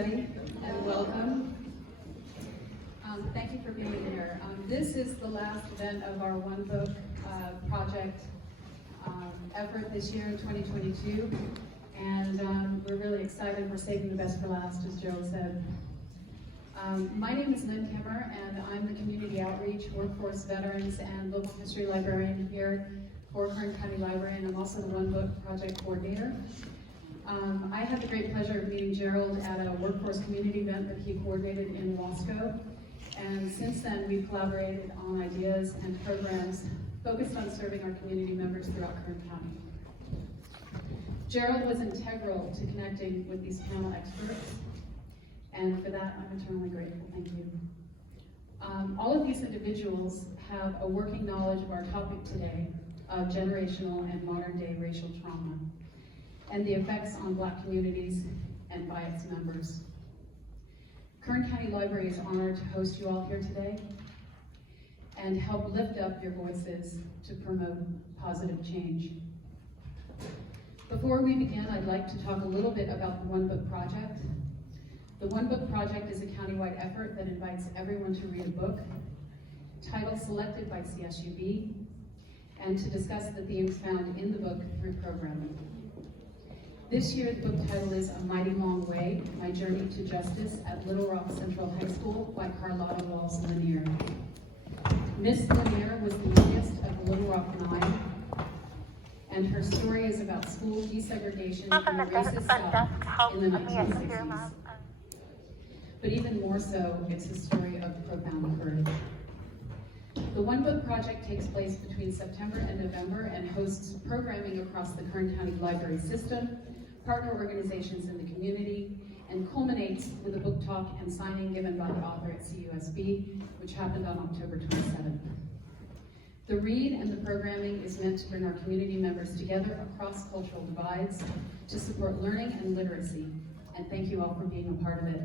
everybody, and welcome. Thank you for being here. This is the last event of our One Book project effort this year in 2022, and we're really excited. We're saving the best for last, as Gerald said. My name is Lynn Kimmer, and I'm the Community Outreach, Workforce, Veterans, and Local History Librarian here for Kern County Library, and I'm also the One Book Project Coordinator. I had the great pleasure of meeting Gerald at a workforce community event that he coordinated in Wasco, and since then we've collaborated on ideas and programs focused on serving our community members throughout Kern County. Gerald was integral to connecting with these panel experts, and for that I'm eternally grateful. Thank you. All of these individuals have a working knowledge of our topic today of generational and modern day racial trauma and the effects on Black communities and by its members. Kern County Library is honored to host you all here today and help lift up your voices to promote positive change. Before we begin, I'd like to talk a little bit about the One Book Project. The One Book Project is a countywide effort that invites everyone to read a book, title selected by CSU, and to discuss the themes found in the book through programming. This year, the book title is A Mighty Long Way, My Journey to Justice at Little Rock Central High School by Carlotta Walls Lanier. Miss Lanier was the youngest of the Little Rock Nine, and her story is about school desegregation and the racist South in the 1960s. But even more so, it's a story of profound courage. The One Book Project takes place between September and November and hosts programming across the Kern County Library system, partner organizations in the community, and culminates with a book talk and signing given by the author at CUSB, which happened on October 27th. The read and the programming is meant to bring our community members together across cultural divides to support learning and literacy, and thank you all for being a part of it.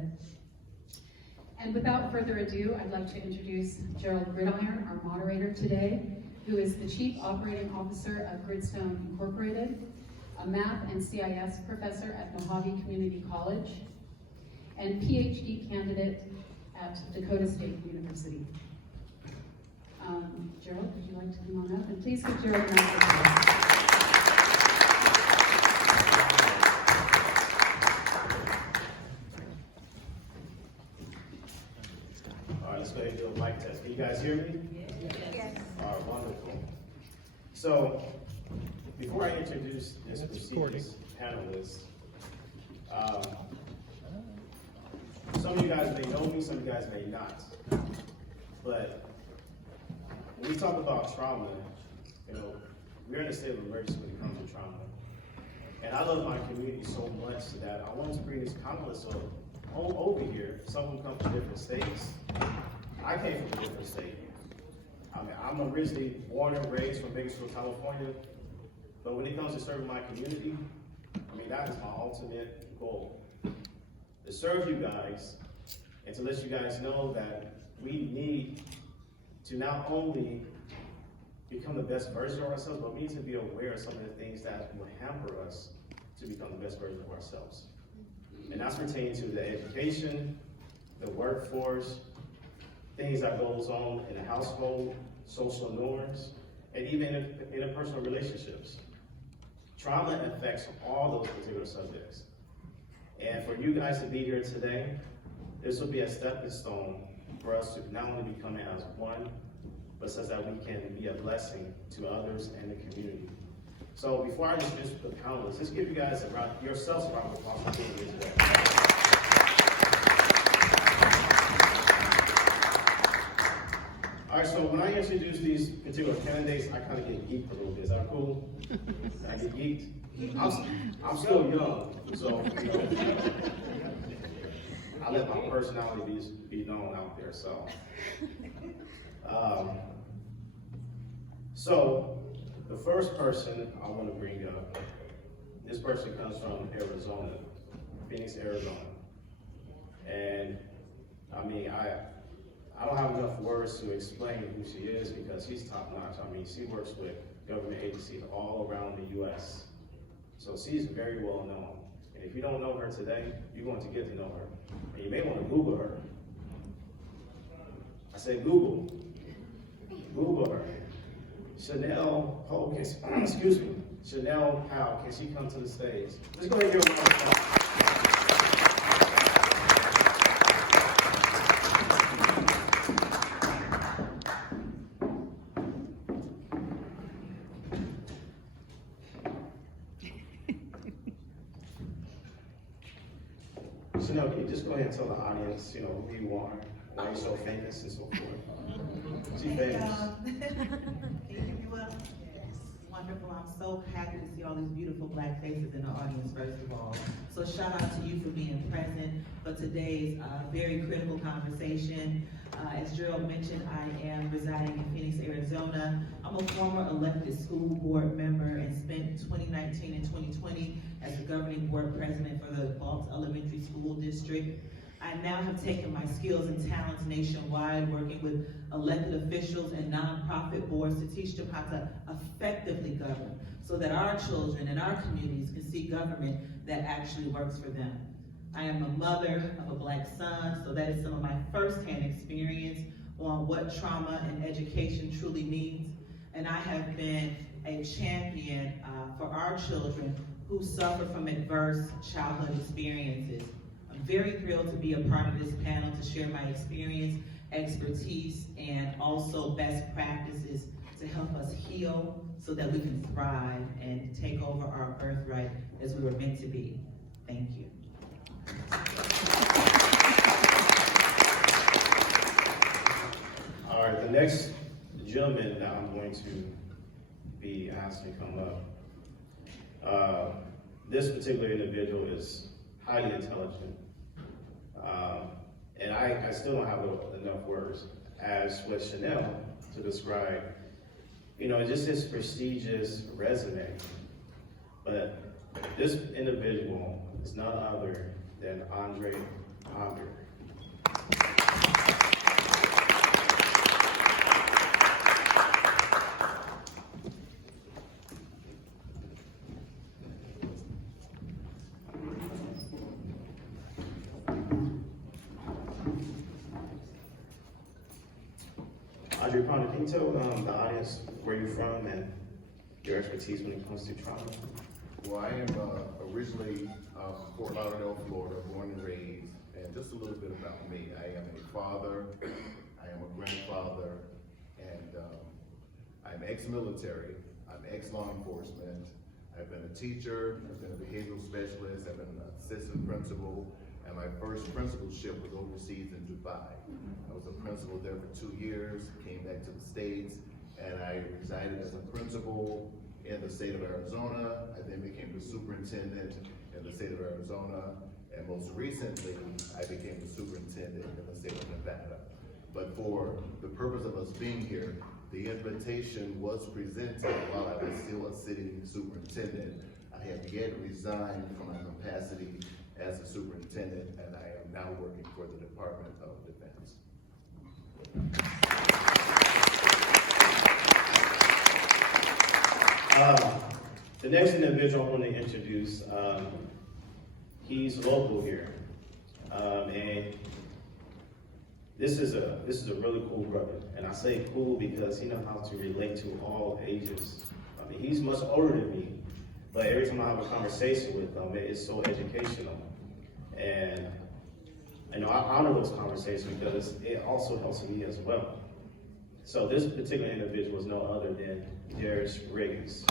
And without further ado, I'd like to introduce Gerald Gridiron, our moderator today, who is the Chief Operating Officer of Gridstone Incorporated, a math and CIS professor at Mohave Community College, and PhD candidate at Dakota State University. Gerald, would you like to come on up? And please give Gerald an applause. All right, let's go ahead and do a mic test. Can you guys hear me? Yes. All right, wonderful. So, before I introduce this prestigious panelist, some of you guys may know me, some of you guys may not. But when we talk about trauma, we're in a state of emergency when it comes to trauma. And I love my community so much that I wanted to bring this panelist over here. Some of them come from different states. I came from a different state. I'm originally born and raised from Bakersfield, California. But when it comes to serving my community, that is my ultimate goal. To serve you guys and to let you guys know that we need to not only become the best version of ourselves, but we need to be aware of some of the things that will hamper us to become the best version of ourselves. And that's pertaining to the education, the workforce, things that goes on in the household, social norms, and even interpersonal relationships. Trauma affects all those particular subjects. And for you guys to be here today, this will be a stepping stone for us to not only become as one, but so that we can be a blessing to others and the community. So before I introduce the panelists, let's give you guys yourselves a round of applause for being here today. All right, so when I introduce these particular candidates, I kind of get geeked a little bit. Is that cool? I get geeked? I'm still young, so I let my personality be known out there. So the first person I want to bring up, this person comes from Arizona, Phoenix, Arizona. And I don't have enough words to explain who she is because she's top notch. She works with government agencies all around the U.S. So she's very well known. And If you don't know her today, you're going to get to know her. And you may want to Google her. I said Google. Google her. Chanel Poe, excuse me. Chanel Powell, can she come to the stage? Let's go ahead and give her a round of applause. Chanel, can you just go ahead and tell the audience, who you are, why you're so famous and so forth? She's famous. Can you hear me well? Yes. Wonderful. I'm so happy to see all these beautiful black faces in the audience, first of all. So shout out to you for being present for today's very critical conversation. As Gerald mentioned, I am residing in Phoenix, Arizona. I'm a former elected school board member and spent 2019 and 2020 as the governing board president for the Balch Elementary School District. I now have taken my skills and talents nationwide, working with elected officials and nonprofit boards to teach them how to effectively govern so that our children and our communities can see government that actually works for them. I am a mother of a black son, so that is some of my firsthand experience on what trauma and education truly means. And I have been a champion for our children who suffer from adverse childhood experiences. I'm very thrilled to be a part of this panel to share my experience, expertise, and also best practices to help us heal so that we can thrive and take over our birthright as we were meant to be. Thank you. All right, the next gentleman that I'm going to be asked to come up, this particular individual is highly intelligent, and I still don't have enough words as with Chanel to describe, just his prestigious resume. But this individual is none other than Andre Andre. Andre Ponder, can you tell the audience where you're from and your expertise when it comes to trauma? Well, I am originally from Fort Lauderdale, Florida, born and raised, and just a little bit about me. I am a father, I am a grandfather, and I'm ex-military, I'm ex-law enforcement, I've been a teacher, I've been a behavioral specialist, I've been an assistant principal, and my first principalship was overseas in Dubai. I was a principal there for 2 years, came back to the States, and I resided as a principal in the state of Arizona. I then became the superintendent in the state of Arizona, and most recently, I became the superintendent in the state of Nevada. But for the purpose of us being here, the invitation was presented while I was still a sitting superintendent. I have yet resigned from my capacity as a superintendent, and I am now working for the Department of Defense. The next individual I want to introduce, he's local here, and this is a really cool brother. And I say cool because he knows how to relate to all ages. I mean, he's much older than me, but every time I have a conversation with him, it's so educational. And I honor those conversations because it also helps me as well. So this particular individual is no other than Darius Riggins.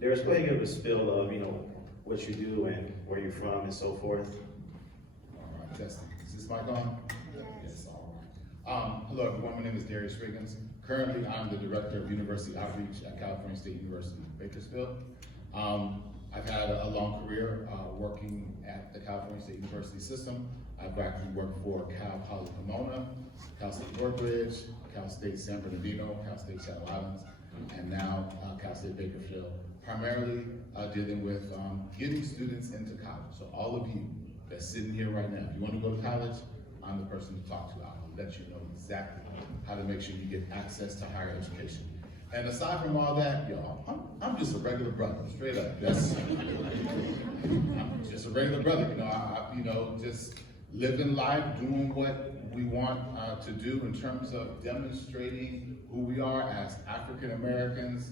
Darius, go ahead and give a spill of, what you do and where you're from and so forth. All right, testing. Is this mic on? Yes. All right. Hello everyone, my name is Darius Riggins. Currently, I'm the Director of University Outreach at California State University, Bakersfield. I've had a long career working at the California State University system. I've actually worked for Cal Poly Pomona, Cal State Northridge, Cal State San Bernardino, Cal State Channel Islands, and now Cal State Bakersfield, primarily dealing with getting students into college. So all of you that's sitting here right now, if you want to go to college, I'm the person to talk to. I will let you know exactly how to make sure you get access to higher education. And aside from all that, y'all, I'm just a regular brother, straight up. I'm just a regular brother. Just living life, doing what we want to do in terms of demonstrating who we are as African Americans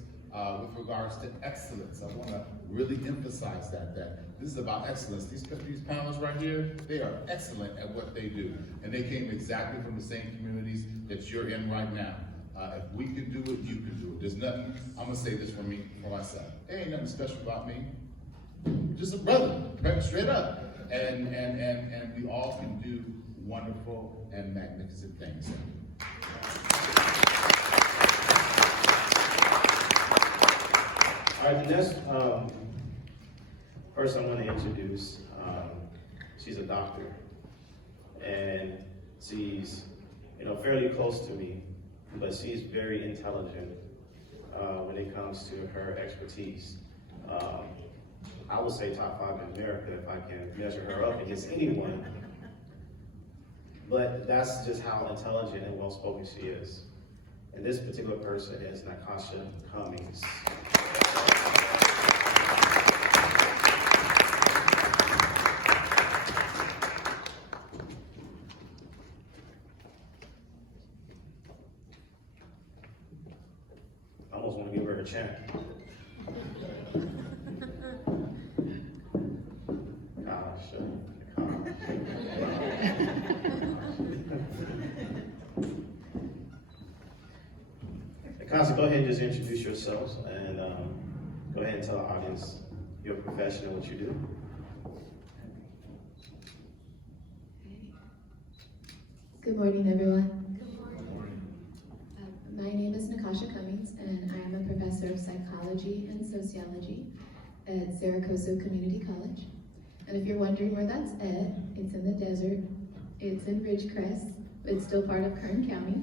with regards to excellence. I want to really emphasize that this is about excellence. These panelists right here, they are excellent at what they do, and they came exactly from the same communities that you're in right now. If we can do it, you can do it. There's nothing, I'm gonna say this for myself. There ain't nothing special about me. Just a brother, straight up. And we all can do wonderful and magnificent things. All right, the next person I'm going to introduce, she's a doctor, and she's fairly close to me, but she's very intelligent when it comes to her expertise. I would say top 5 in America if I can measure her up against anyone. But that's just how intelligent and well-spoken she is. And this particular person is Nakasha Cummings. I almost want to give her a chant. Nakasha, go ahead and just introduce yourselves and go ahead and tell the audience your profession and what you do. Good morning, everyone. My name is Nakasha Cummings, and I am a professor of psychology and sociology at Saracoso Community College. And if you're wondering where that's at, it's in the desert. It's in Ridgecrest. It's still part of Kern County.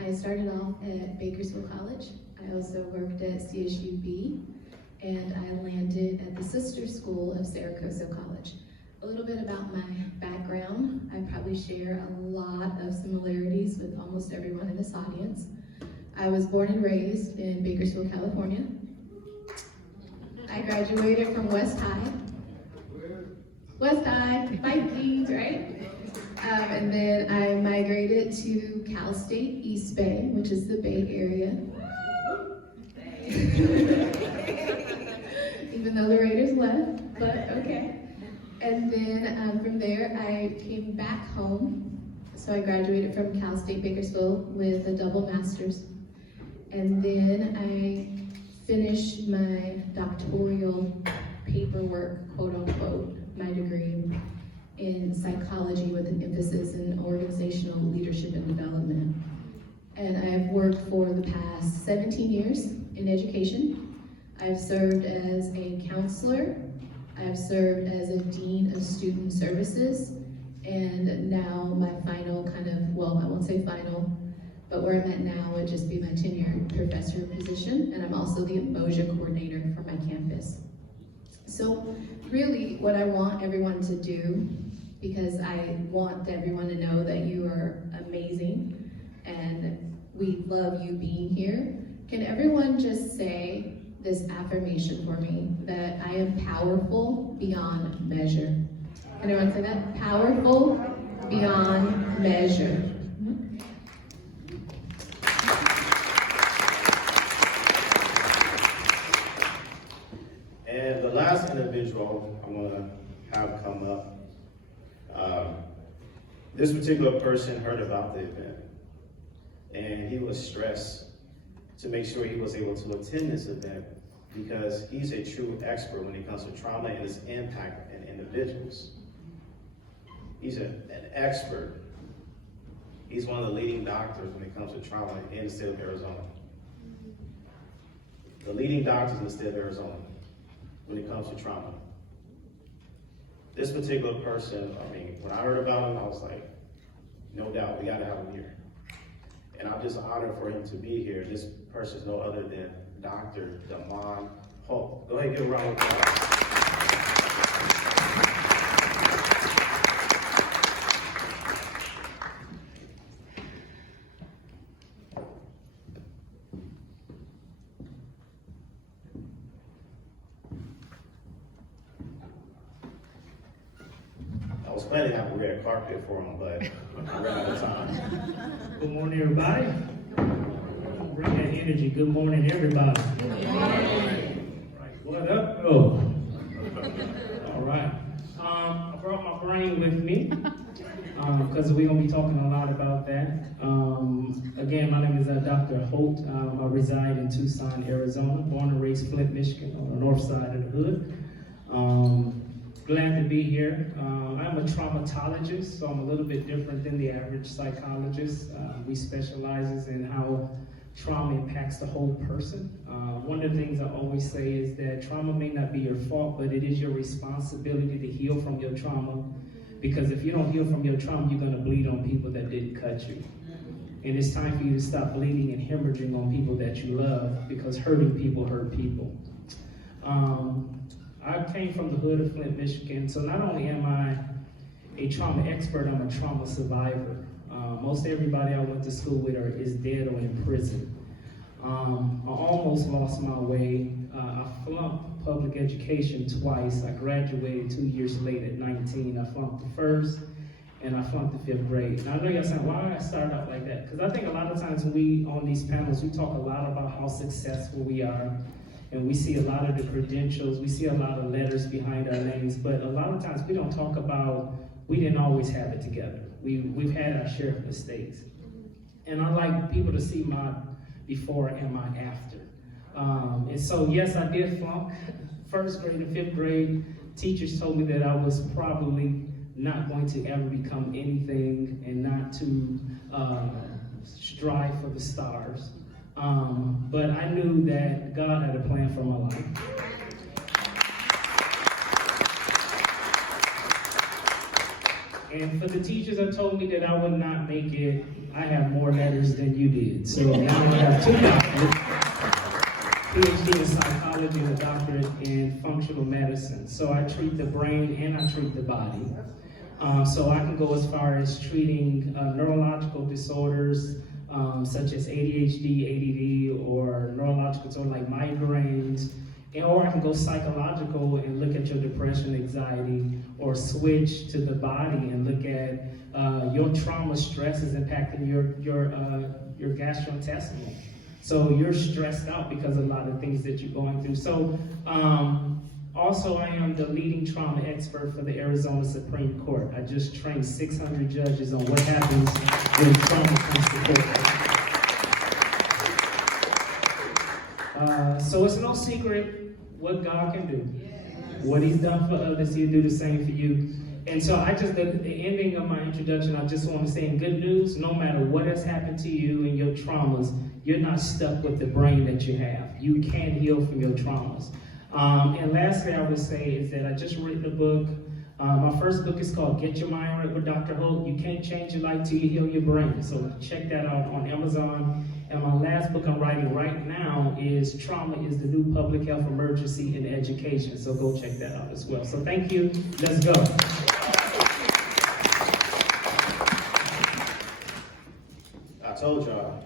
I started off at Bakersfield College. I also worked at CSU B, and I landed at the sister school of Saracoso College. A little bit about my background. I probably share a lot of similarities with almost everyone in this audience. I was born and raised in Bakersfield, California. I graduated from West High. West High, Vikings, right? And then I migrated to Cal State East Bay, which is the Bay Area. Even though the Raiders left, but okay. And then from there, I came back home. So I graduated from Cal State Bakersfield with a double master's. And then I finished my doctoral paperwork, quote unquote, my degree in psychology with an emphasis in organizational leadership and development. And I have worked for the past 17 years in education. I've served as a counselor. I've served as a dean of student services. And now my final I won't say final, but where I'm at now would just be my tenured professor position. And I'm also the Emoja coordinator for my campus. So really what I want everyone to do, because I want everyone to know that you are amazing and we love you being here. Can everyone just say this affirmation for me, that I am powerful beyond measure? Can everyone say that? Powerful beyond measure. And the last individual I'm going to have come up, this particular person heard about the event, and he was stressed to make sure he was able to attend this event because he's a true expert when it comes to trauma and its impact on individuals. He's an expert. He's one of the leading doctors when it comes to trauma in the state of Arizona. The leading doctors in the state of Arizona when it comes to trauma. This particular person, when I heard about him, I was like, no doubt, we gotta have him here. And I'm just honored for him to be here. This person is no other than Dr. Damon Holt. Go ahead and give a round of applause. I was planning to have a red carpet for him, but I ran out of time. Good morning, everybody. Bring that energy. Good morning, everybody. Right, what up? Oh. All right. I brought my brain with me because we're going to be talking a lot about that. Again, my name is Dr. Holt. I reside in Tucson, Arizona. Born and raised Flint, Michigan, on the north side of the hood. Glad to be here. I'm a traumatologist, so I'm a little bit different than the average psychologist. We specialize in how trauma impacts the whole person. One of the things I always say is that trauma may not be your fault, but it is your responsibility to heal from your trauma. Because if you don't heal from your trauma, you're gonna bleed on people that didn't cut you. And it's time for you to stop bleeding and hemorrhaging on people that you love, because hurting people hurt people. I came from the hood of Flint, Michigan, so not only am I a trauma expert, I'm a trauma survivor. Most everybody I went to school with is dead or in prison. I almost lost my way. I flunked public education twice. I graduated 2 years late at 19. I flunked the first, and I flunked the 5th grade. Now I know y'all saying, why did I start out like that? Because I think a lot of times when we, on these panels, we talk a lot about how successful we are. And we see a lot of the credentials, we see a lot of letters behind our names, but a lot of times we don't talk about, we didn't always have it together. We've had our share of mistakes. And I like people to see my before and my after. And so yes, I did flunk 1st grade and 5th grade. Teachers told me that I was probably not going to ever become anything and not to strive for the stars. But I knew that God had a plan for my life. And for the teachers that told me that I would not make it, I have more letters than you did. So now I have 2 doctorates, PhD in psychology and a doctorate in functional medicine. So I treat the brain and I treat the body. So I can go as far as treating neurological disorders, such as ADHD, ADD, or neurological disorders like migraines, or I can go psychological and look at your depression, anxiety, or switch to the body and look at your trauma stress is impacting your gastrointestinal. So you're stressed out because of a lot of things that you're going through. So also I am the leading trauma expert for the Arizona Supreme Court. I just trained 600 judges on what happens when trauma comes to court. So it's no secret what God can do. What he's done for others, he'll do the same for you. And so the ending of my introduction, I just want to say in good news, no matter what has happened to you and your traumas, you're not stuck with the brain that you have. You can heal from your traumas. And lastly, I would say is that I just written a book. My first book is called Get Your Mind Right with Dr. Holt. You can't change your life till you heal your brain. So check that out on Amazon. And my last book I'm writing right now is Trauma is the New Public Health Emergency in Education. So go check that out as well. So thank you. Let's go. I told y'all.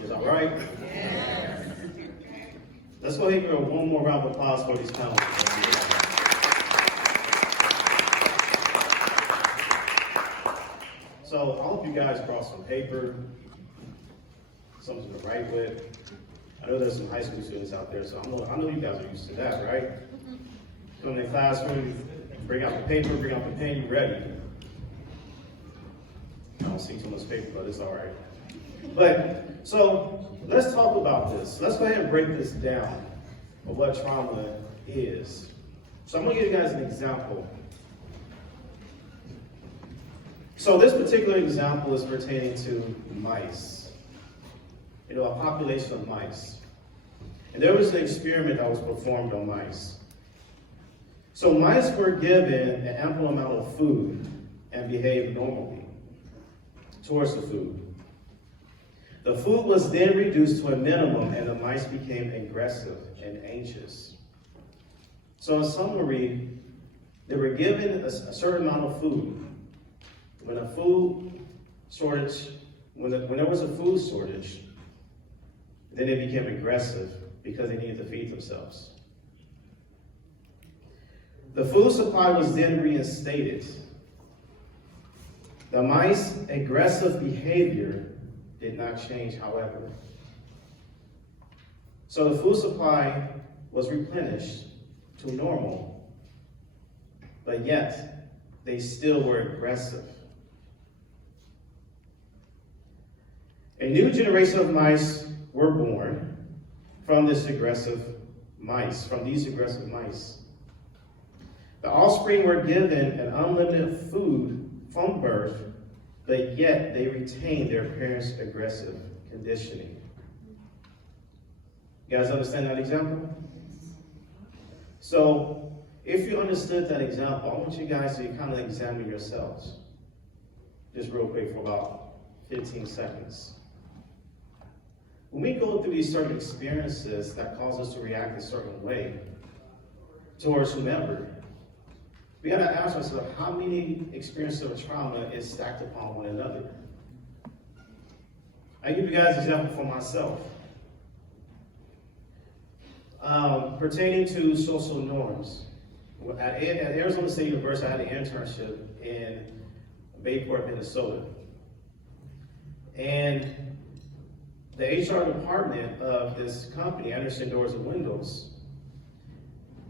Was I right? Yes. Let's go ahead and give one more round of applause for these panelists. So I hope you guys brought some paper, something to write with. I know there's some high school students out there, so I know you guys are used to that, right? Come in the classroom, bring out the paper, bring out the pen, you ready. I don't see too much paper, but it's all right. But, so, let's talk about this. Let's go ahead and break this down of what trauma is. So I'm gonna give you guys an example. So this particular example is pertaining to mice. A population of mice. And there was an experiment that was performed on mice. So mice were given an ample amount of food and behaved normally towards the food. The food was then reduced to a minimum and the mice became aggressive and anxious. So in summary, they were given a certain amount of food. When there was a food shortage, then they became aggressive because they needed to feed themselves. The food supply was then reinstated. The mice's aggressive behavior did not change, however. So the food supply was replenished to normal, but yet they still were aggressive. A new generation of mice were born from these aggressive mice. The offspring were given an unlimited food from birth, but yet they retained their parents' aggressive conditioning. You guys understand that example? So, if you understood that example, I want you guys to kind of examine yourselves. Just real quick for about 15 seconds. When we go through these certain experiences that cause us to react a certain way towards whomever, we got to ask ourselves, how many experiences of trauma is stacked upon one another? I give you guys an example for myself. Pertaining to social norms. At Arizona State University, I had an internship in Bayport, Minnesota. And the HR department of this company, Anderson Doors and Windows,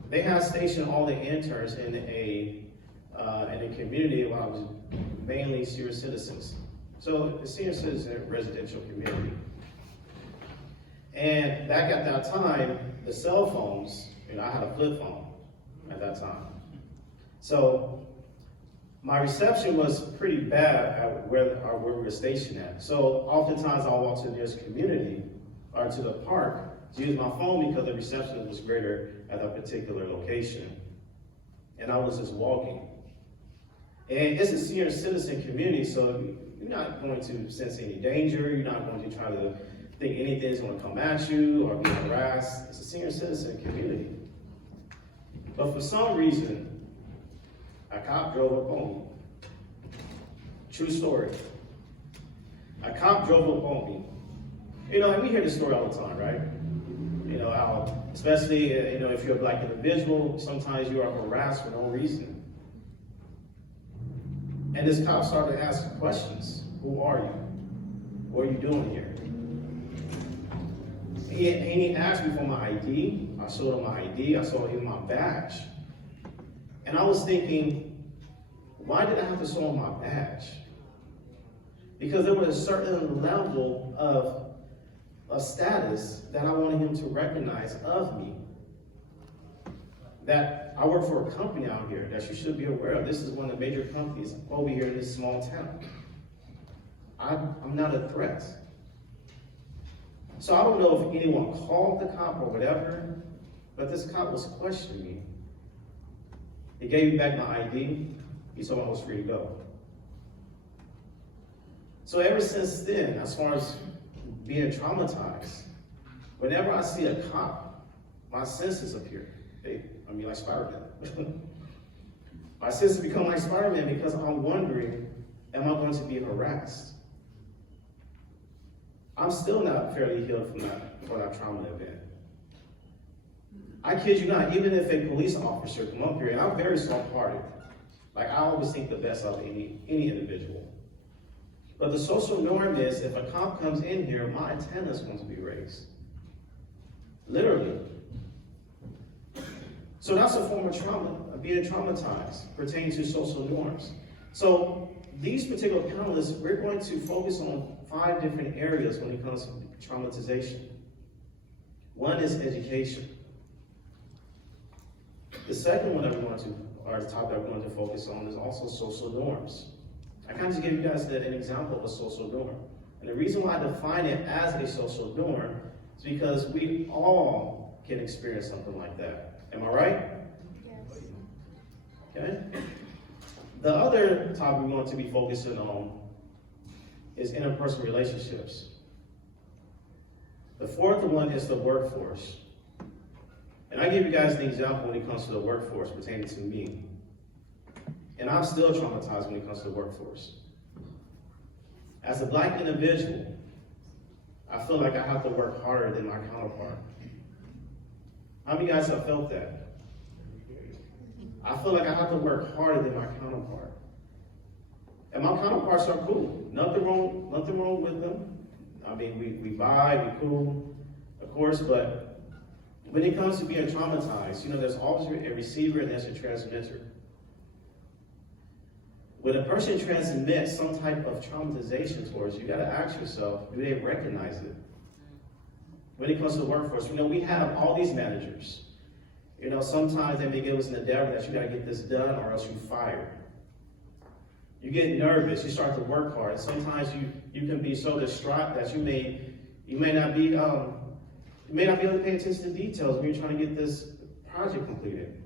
they have stationed all the interns in a community of mainly senior citizens. So the senior citizen residential community. And back at that time, the cell phones, I had a flip phone at that time. So my reception was pretty bad at where we were stationed at. So oftentimes I'll walk to the nearest community or to the park to use my phone because the reception was greater at that particular location. And I was just walking. And it's a senior citizen community, so you're not going to sense any danger. You're not going to try to think anything's going to come at you or be harassed. It's a senior citizen community. But for some reason, a cop drove up on me. True story. A cop drove up on me. And we hear this story all the time, right? How, especially, if you're a black individual, sometimes you are harassed for no reason. And this cop started asking questions. Who are you? What are you doing here? He asked me for my ID. I showed him my ID. I showed him my badge. And I was thinking, why did I have to show him my badge? Because there was a certain level of status that I wanted him to recognize of me. That I work for a company out here that you should be aware of. This is one of the major companies over here in this small town. I'm not a threat. So I don't know if anyone called the cop or whatever, but this cop was questioning me. He gave me back my ID. He told me I was free to go. So ever since then, as far as being traumatized, whenever I see a cop, my senses appear. Like Spider-Man. My senses become like Spider-Man because I'm wondering, am I going to be harassed? I'm still not fairly healed from that trauma event. I kid you not, even if a police officer come up here, and I'm very soft-hearted, I always think the best of any individual. But the social norm is, if a cop comes in here, my antenna is going to be raised. Literally. So that's a form of trauma, of being traumatized, pertaining to social norms. So these particular panelists, we're going to focus on 5 different areas when it comes to traumatization. One is education. The second one or the topic we're going to focus on is also social norms. I kind of just gave you guys an example of a social norm. And the reason why I define it as a social norm is because we all can experience something like that. Am I right? Yes. Okay. The other topic we want to be focusing on is interpersonal relationships. The fourth one is the workforce. And I give you guys an example when it comes to the workforce pertaining to me. And I'm still traumatized when it comes to the workforce. As a black individual, I feel like I have to work harder than my counterpart. How many guys have felt that? I feel like I have to work harder than my counterpart. And my counterparts are cool. Nothing wrong with them. I mean, we vibe, we cool, of course, but when it comes to being traumatized, you know, there's always a receiver and there's a transmitter. When a person transmits some type of traumatization towards you, you gotta ask yourself, do they recognize it? When it comes to the workforce, you know, we have all these managers. You know, sometimes they may give us an endeavor that you gotta get this done or else you're fired. You get nervous, you start to work hard. Sometimes you can be so distraught that you may not be able to pay attention to details when you're trying to get this project completed.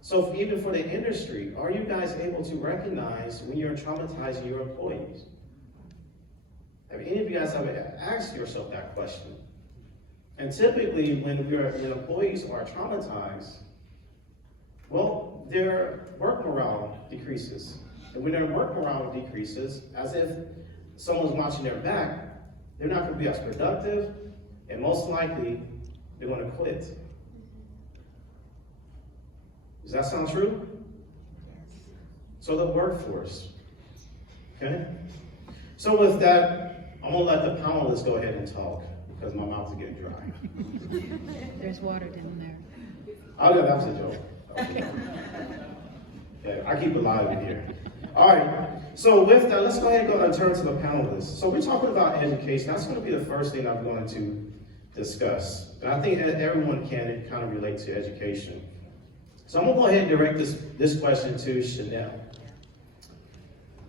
So even for the industry, are you guys able to recognize when you're traumatizing your employees? Have any of you guys ever asked yourself that question? And typically when employees are traumatized, well, their work morale decreases. And when their work morale decreases, as if someone's watching their back, they're not going to be as productive, and most likely, they're going to quit. Does that sound true? So the workforce, okay? So with that, I'm going to let the panelists go ahead and talk, because my mouth is getting dry. There's water in there. Oh, no, that was a joke. Okay, I keep it live in here. All right, so with that, let's go ahead and turn to the panelists. So we're talking about education. That's going to be the first thing I'm going to discuss. And I think everyone can kind of relate to education. So I'm going to go ahead and direct this question to Chanel.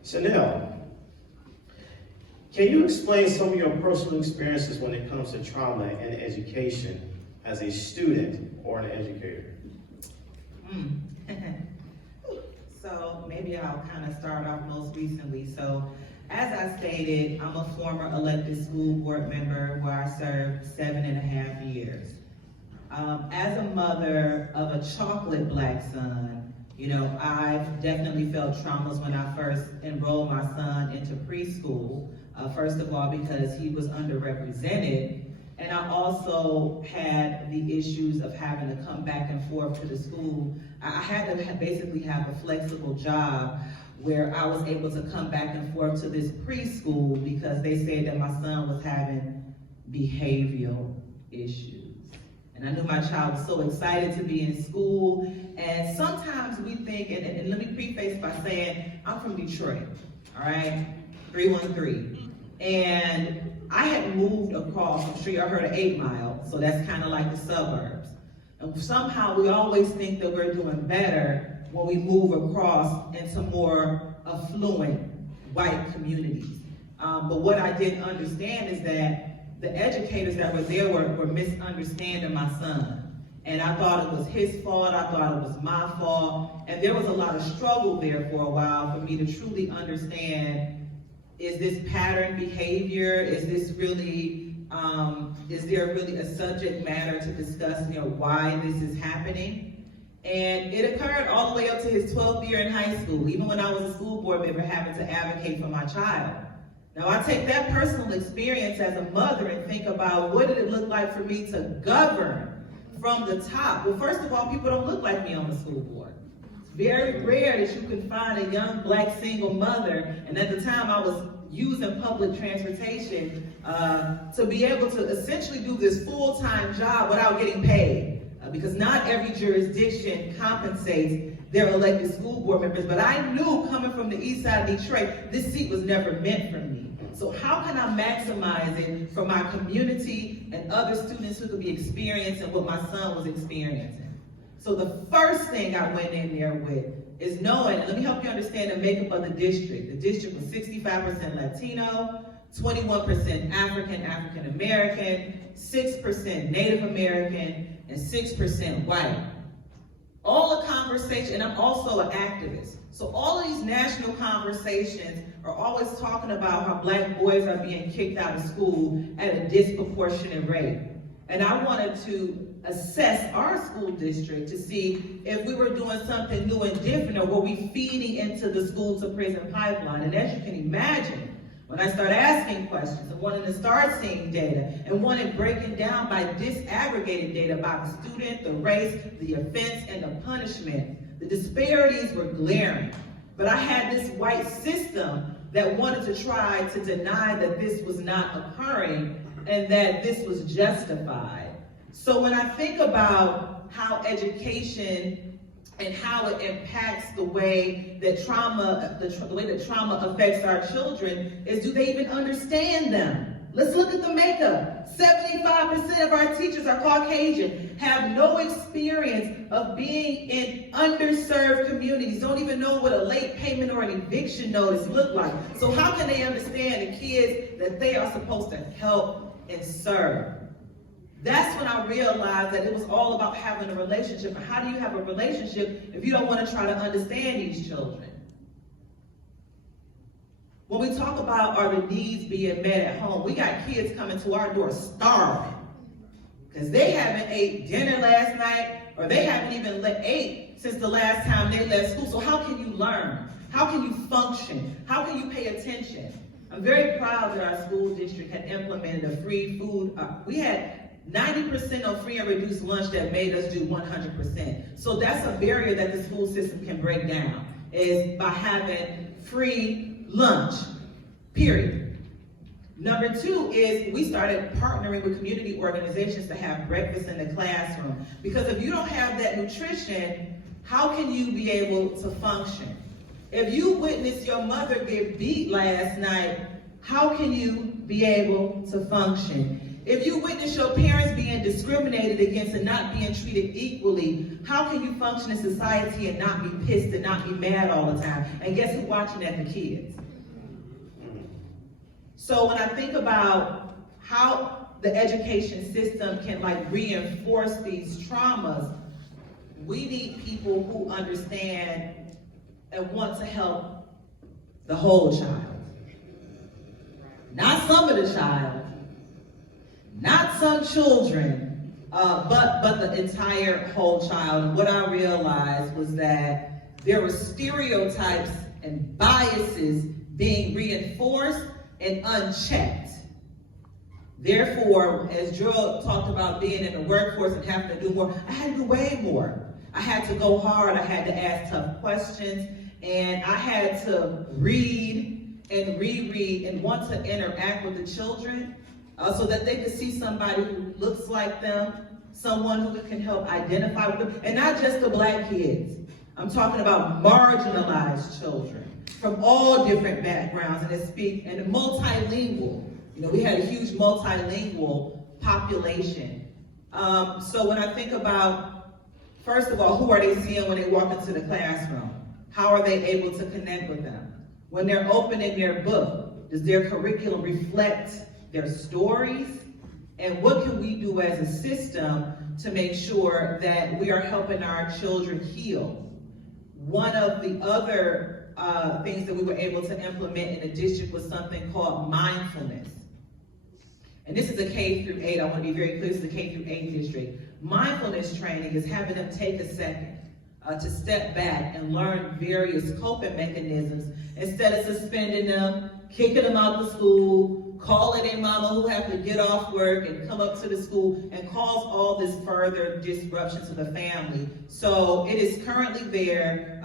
Chanel, can you explain some of your personal experiences when it comes to trauma and education as a student or an educator? So maybe I'll kind of start off most recently. So as I stated, I'm a former elected school board member where I served 7.5 years. As a mother of a chocolate black son, you know, I've definitely felt traumas when I first enrolled my son into preschool. First of all, because he was underrepresented. And I also had the issues of having to come back and forth to the school. I had to basically have a flexible job where I was able to come back and forth to this preschool because they said that my son was having behavioral issues. And I knew my child was so excited to be in school. And sometimes we think, and let me preface by saying, I'm from Detroit, all right? 313. And I had moved across, I'm sure y'all heard of 8 Mile, so that's kind of like the suburbs. And somehow we always think that we're doing better when we move across into more affluent white communities. But what I didn't understand is that the educators that were there were misunderstanding my son. And I thought it was his fault, I thought it was my fault. And there was a lot of struggle there for a while for me to truly understand, is this pattern behavior? Is this really, is there really a subject matter to discuss, you know, why this is happening? And it occurred all the way up to his 12th year in high school, even when I was a school board member having to advocate for my child. Now I take that personal experience as a mother and think about what did it look like for me to govern from the top. Well, first of all, people don't look like me on the school board. It's very rare that you can find a young black single mother, and at the time I was using public transportation to be able to essentially do this full-time job without getting paid. Because not every jurisdiction compensates their elected school board members, but I knew coming from the east side of Detroit, this seat was never meant for me. So how can I maximize it for my community and other students who could be experiencing what my son was experiencing? So the first thing I went in there with is knowing, and let me help you understand the makeup of the district. The district was 65% Latino, 21% African American, 6% Native American, and 6% white. all the conversation, and I'm also an activist. So all of these national conversations are always talking about how black boys are being kicked out of school at a disproportionate rate. And I wanted to assess our school district to see if we were doing something new and different, or were we feeding into the school to prison pipeline. And as you can imagine, when I started asking questions and wanted to start seeing data and wanted breaking down by disaggregated data about the student, the race, the offense, and the punishment, the disparities were glaring. But I had this white system that wanted to try to deny that this was not occurring and that this was justified. So when I think about how education and how it impacts the way that trauma, the way that trauma affects our children, is do they even understand them? Let's look at the makeup. 75% of our teachers are Caucasian, have no experience of being in underserved communities, don't even know what a late payment or an eviction notice look like. So how can they understand the kids that they are supposed to help and serve? That's when I realized that it was all about having a relationship. And how do you have a relationship if you don't want to try to understand these children? When we talk about are the needs being met at home, we got kids coming to our door starving because they haven't ate dinner last night, or they haven't even ate since the last time they left school. So how can you learn? How can you function? How can you pay attention? I'm very proud that our school district had implemented a free food. We had 90% on free and reduced lunch that made us do 100%. So that's a barrier that the school system can break down, is by having free lunch, period. Number two is we started partnering with community organizations to have breakfast in the classroom. Because if you don't have that nutrition, how can you be able to function? If you witnessed your mother get beat last night, how can you be able to function? If you witness your parents being discriminated against and not being treated equally, how can you function in society and not be pissed and not be mad all the time? And guess who's watching at the kids? So when I think about how the education system can reinforce these traumas, we need people who understand and want to help the whole child. Not some of the child, not some children, but the entire whole child. And what I realized was that there were stereotypes and biases being reinforced and unchecked. Therefore, as Gerald talked about being in the workforce and having to do more, I had to do way more. I had to go hard, I had to ask tough questions, and I had to read and reread and want to interact with the children so that they could see somebody who looks like them, someone who can help identify with them, and not just the black kids. I'm talking about marginalized children from all different backgrounds and multilingual. You know, we had a huge multilingual population. So when I think about, first of all, who are they seeing when they walk into the classroom? How are they able to connect with them? When they're opening their book, does their curriculum reflect their stories? And what can we do as a system to make sure that we are helping our children heal? One of the other things that we were able to implement in the district was something called mindfulness. And this is a K through 8, I want to be very clear, this is a K through 8 district. Mindfulness training is having them take a second to step back and learn various coping mechanisms instead of suspending them, kicking them out of school, calling their mama who have to get off work and come up to the school and cause all this further disruption to the family. So it is currently there.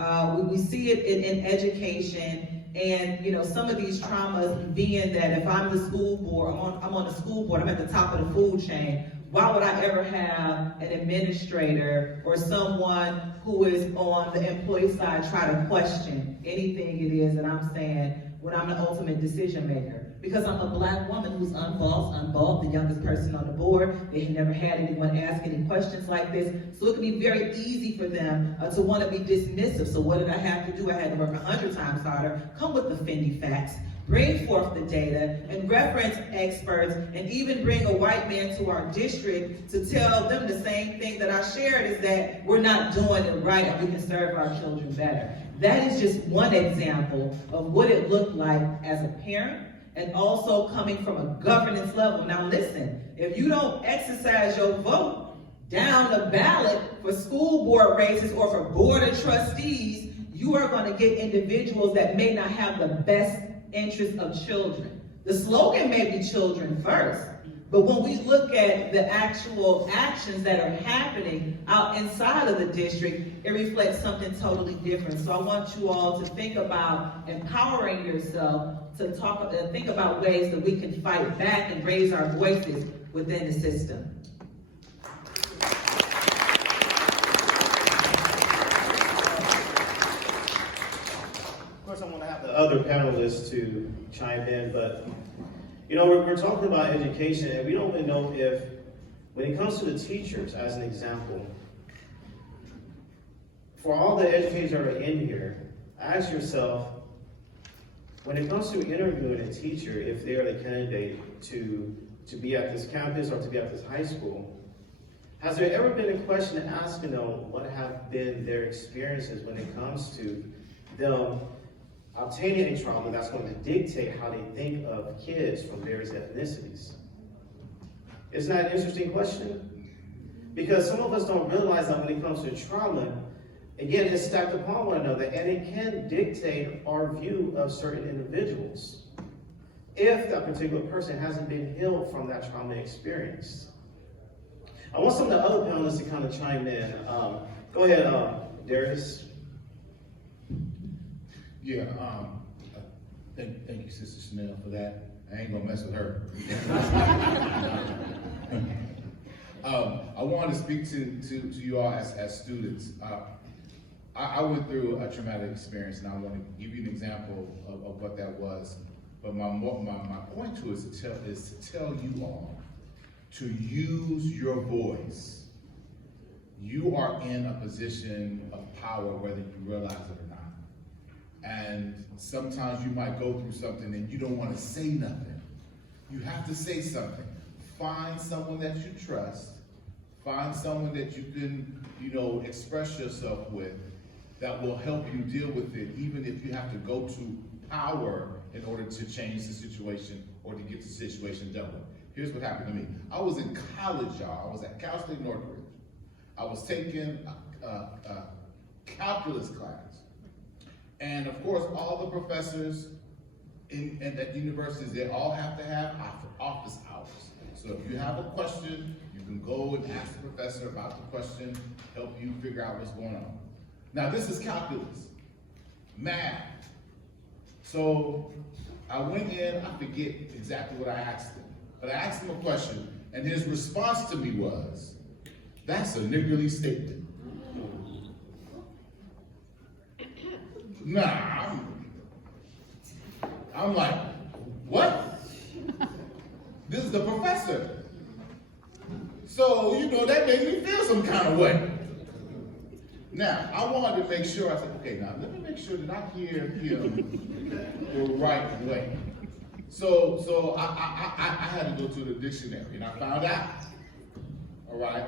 We see it in education, and you know, some of these traumas being that if I'm the school board, I'm on the school board, I'm at the top of the food chain. Why would I ever have an administrator or someone who is on the employee side try to question anything it is that I'm saying when I'm the ultimate decision maker? because I'm a black woman who's unbossed, the youngest person on the board. They had never had anyone ask any questions like this. So it can be very easy for them to want to be dismissive. So what did I have to do? I had to work 100 times harder, come with the Fendi facts, bring forth the data, and reference experts, and even bring a white man to our district to tell them the same thing that I shared, is that we're not doing it right and we can serve our children better. That is just one example of what it looked like as a parent, and also coming from a governance level. Now listen, if you don't exercise your vote down the ballot for school board races or for board of trustees, you are going to get individuals that may not have the best interest of children. The slogan may be children first, but when we look at the actual actions that are happening out inside of the district, it reflects something totally different. So I want you all to think about empowering yourself, to think about ways that we can fight back and raise our voices within the system. Of course, I want to have the other panelists to chime in, but you know, we're talking about education, and we don't really know if, when it comes to the teachers, as an example, for all the educators that are in here, ask yourself, when it comes to interviewing a teacher, if they are the candidate to be at this campus or to be at this high school, has there ever been a question asking them what have been their experiences when it comes to them obtaining a trauma that's going to dictate how they think of kids from various ethnicities? Isn't that an interesting question? Because some of us don't realize that when it comes to trauma, again, it's stacked upon one another, and it can dictate our view of certain individuals if that particular person hasn't been healed from that trauma experience. I want some of the other panelists to kind of chime in. Go ahead, Darius. Yeah, thank you, Sister Chanel, for that. I ain't gonna mess with her. I want to speak to you all as students. I went through a traumatic experience, and I want to give you an example of what that was. But my point to it is to tell you all to use your voice. You are in a position of power, whether you realize it or not. And sometimes you might go through something and you don't want to say nothing. You have to say something. Find someone that you trust. Find someone that you can, express yourself with, that will help you deal with it, even if you have to go to power in order to change the situation or to get the situation dealt with. Here's what happened to me. I was in college, y'all. I was at Cal State Northridge. I was taking a calculus class. And of course, all the professors at universities, they all have to have office hours. So if you have a question, you can go and ask the professor about the question, help you figure out what's going on. Now this is calculus, math. So I went in, I forget exactly what I asked him, but I asked him a question, and his response to me was, "That's a niggerly statement." Nah, I'm like, what? This is the professor. So, that made me feel some kind of way. Now, I wanted to make sure, I said, okay, now let me make sure that I hear him the right way. So I had to go to the dictionary, and I found out, all right,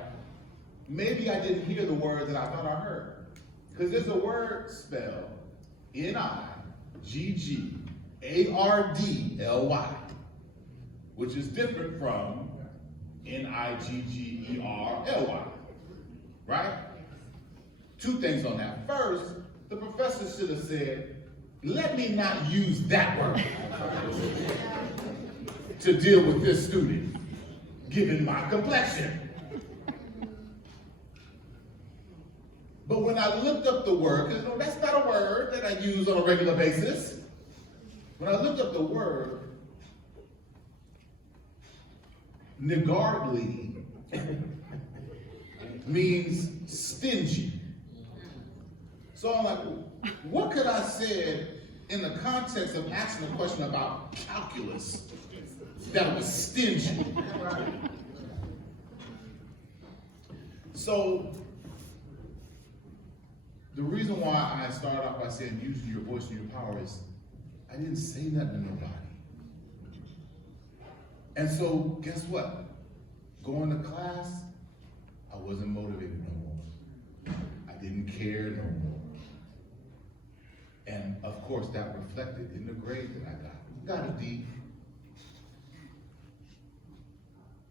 maybe I didn't hear the word that I thought I heard. Because there's a word spelled Niggardly, which is different from Niggerly, right? Two things on that. First, the professor should have said, let me not use that word to deal with this student, given my complexion. But when I looked up the word, because that's not a word that I use on a regular basis. When I looked up the word, niggardly means stingy. So I'm like, what could I say in the context of asking a question about calculus that was stingy. So, the reason why I started off by saying using your voice and your power is I didn't say nothing to nobody. And so, guess what? Going to class, I wasn't motivated no more. I didn't care no more. And of course, that reflected in the grade that I got a D.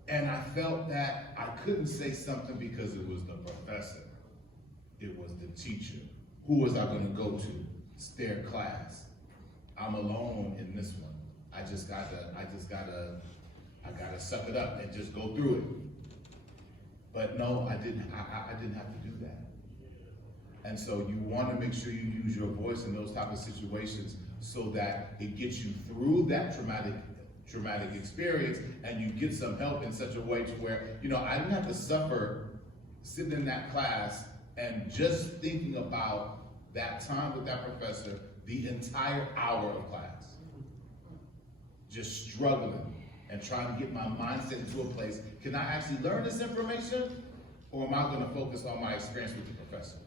And I felt that I couldn't say something because it was the professor. It was the teacher. Who was I gonna go to? It's their class. I'm alone in this one. I gotta suck it up and just go through it. But no, I didn't have to do that. And so you wanna make sure you use your voice in those type of situations so that it gets you through that traumatic experience and you get some help in such a way to where, I didn't have to suffer sitting in that class and just thinking about that time with that professor the entire hour of class. Just struggling and trying to get my mindset into a place. Can I actually learn this information? Or am I gonna focus on my experience with the professor?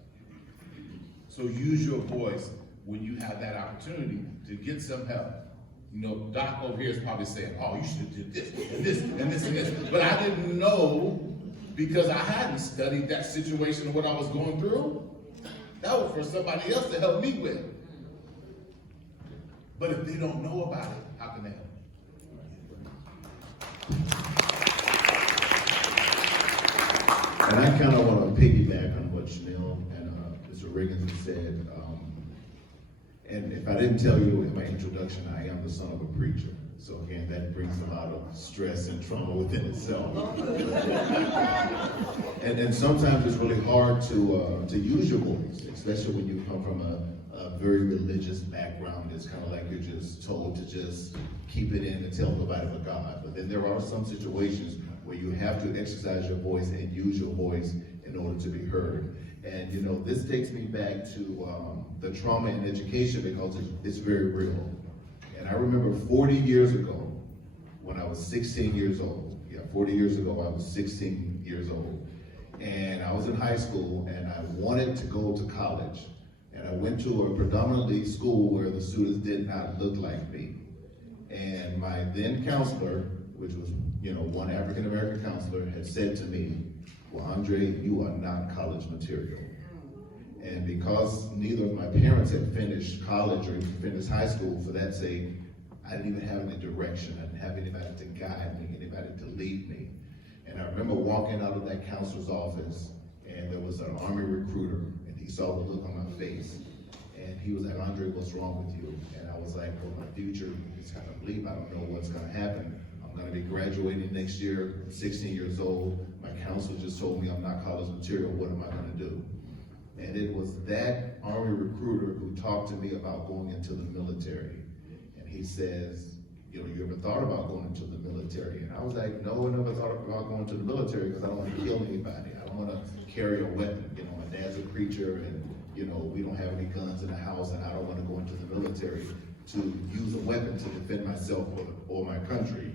So use your voice when you have that opportunity to get some help. Doc over here is probably saying, oh, you should have did this, and this, and this, and this. But I didn't know because I hadn't studied that situation of what I was going through. That was for somebody else to help me with. But if they don't know about it, how can they help? And I kind of want to piggyback on what Chanel and Mr. Riggins have said. And if I didn't tell you in my introduction, I am the son of a preacher. So again, that brings a lot of stress and trauma within itself. and sometimes it's really hard to use your voice, especially when you come from a very religious background. It's kind of like you're just told to just keep it in and tell nobody but God. But then there are some situations where you have to exercise your voice and use your voice in order to be heard. And this takes me back to the trauma in education because it's very real. And I remember 40 years ago, when I was 16 years old, 40 years ago, I was 16 years old. And I was in high school and I wanted to go to college. And I went to a predominantly school where the students did not look like me. And my then counselor, which was, one African American counselor, had said to me, well, Andre, you are not college material. And because neither of my parents had finished college or even finished high school, for that sake, I didn't even have any direction. I didn't have anybody to guide me, anybody to lead me. And I remember walking out of that counselor's office, and there was an Army recruiter, and he saw the look on my face. And he was like, Andre, what's wrong with you? And I was like, well, my future is kind of bleak. I don't know what's gonna happen. I'm gonna be graduating next year. I'm 16 years old. My counselor just told me I'm not college material. What am I gonna do? And it was that Army recruiter who talked to me about going into the military. And he says, you ever thought about going into the military? And I was like, no, I never thought about going to the military because I don't want to kill anybody. I don't want to carry a weapon. My dad's a preacher and, we don't have any guns in the house and I don't want to go into the military to use a weapon to defend myself or my country.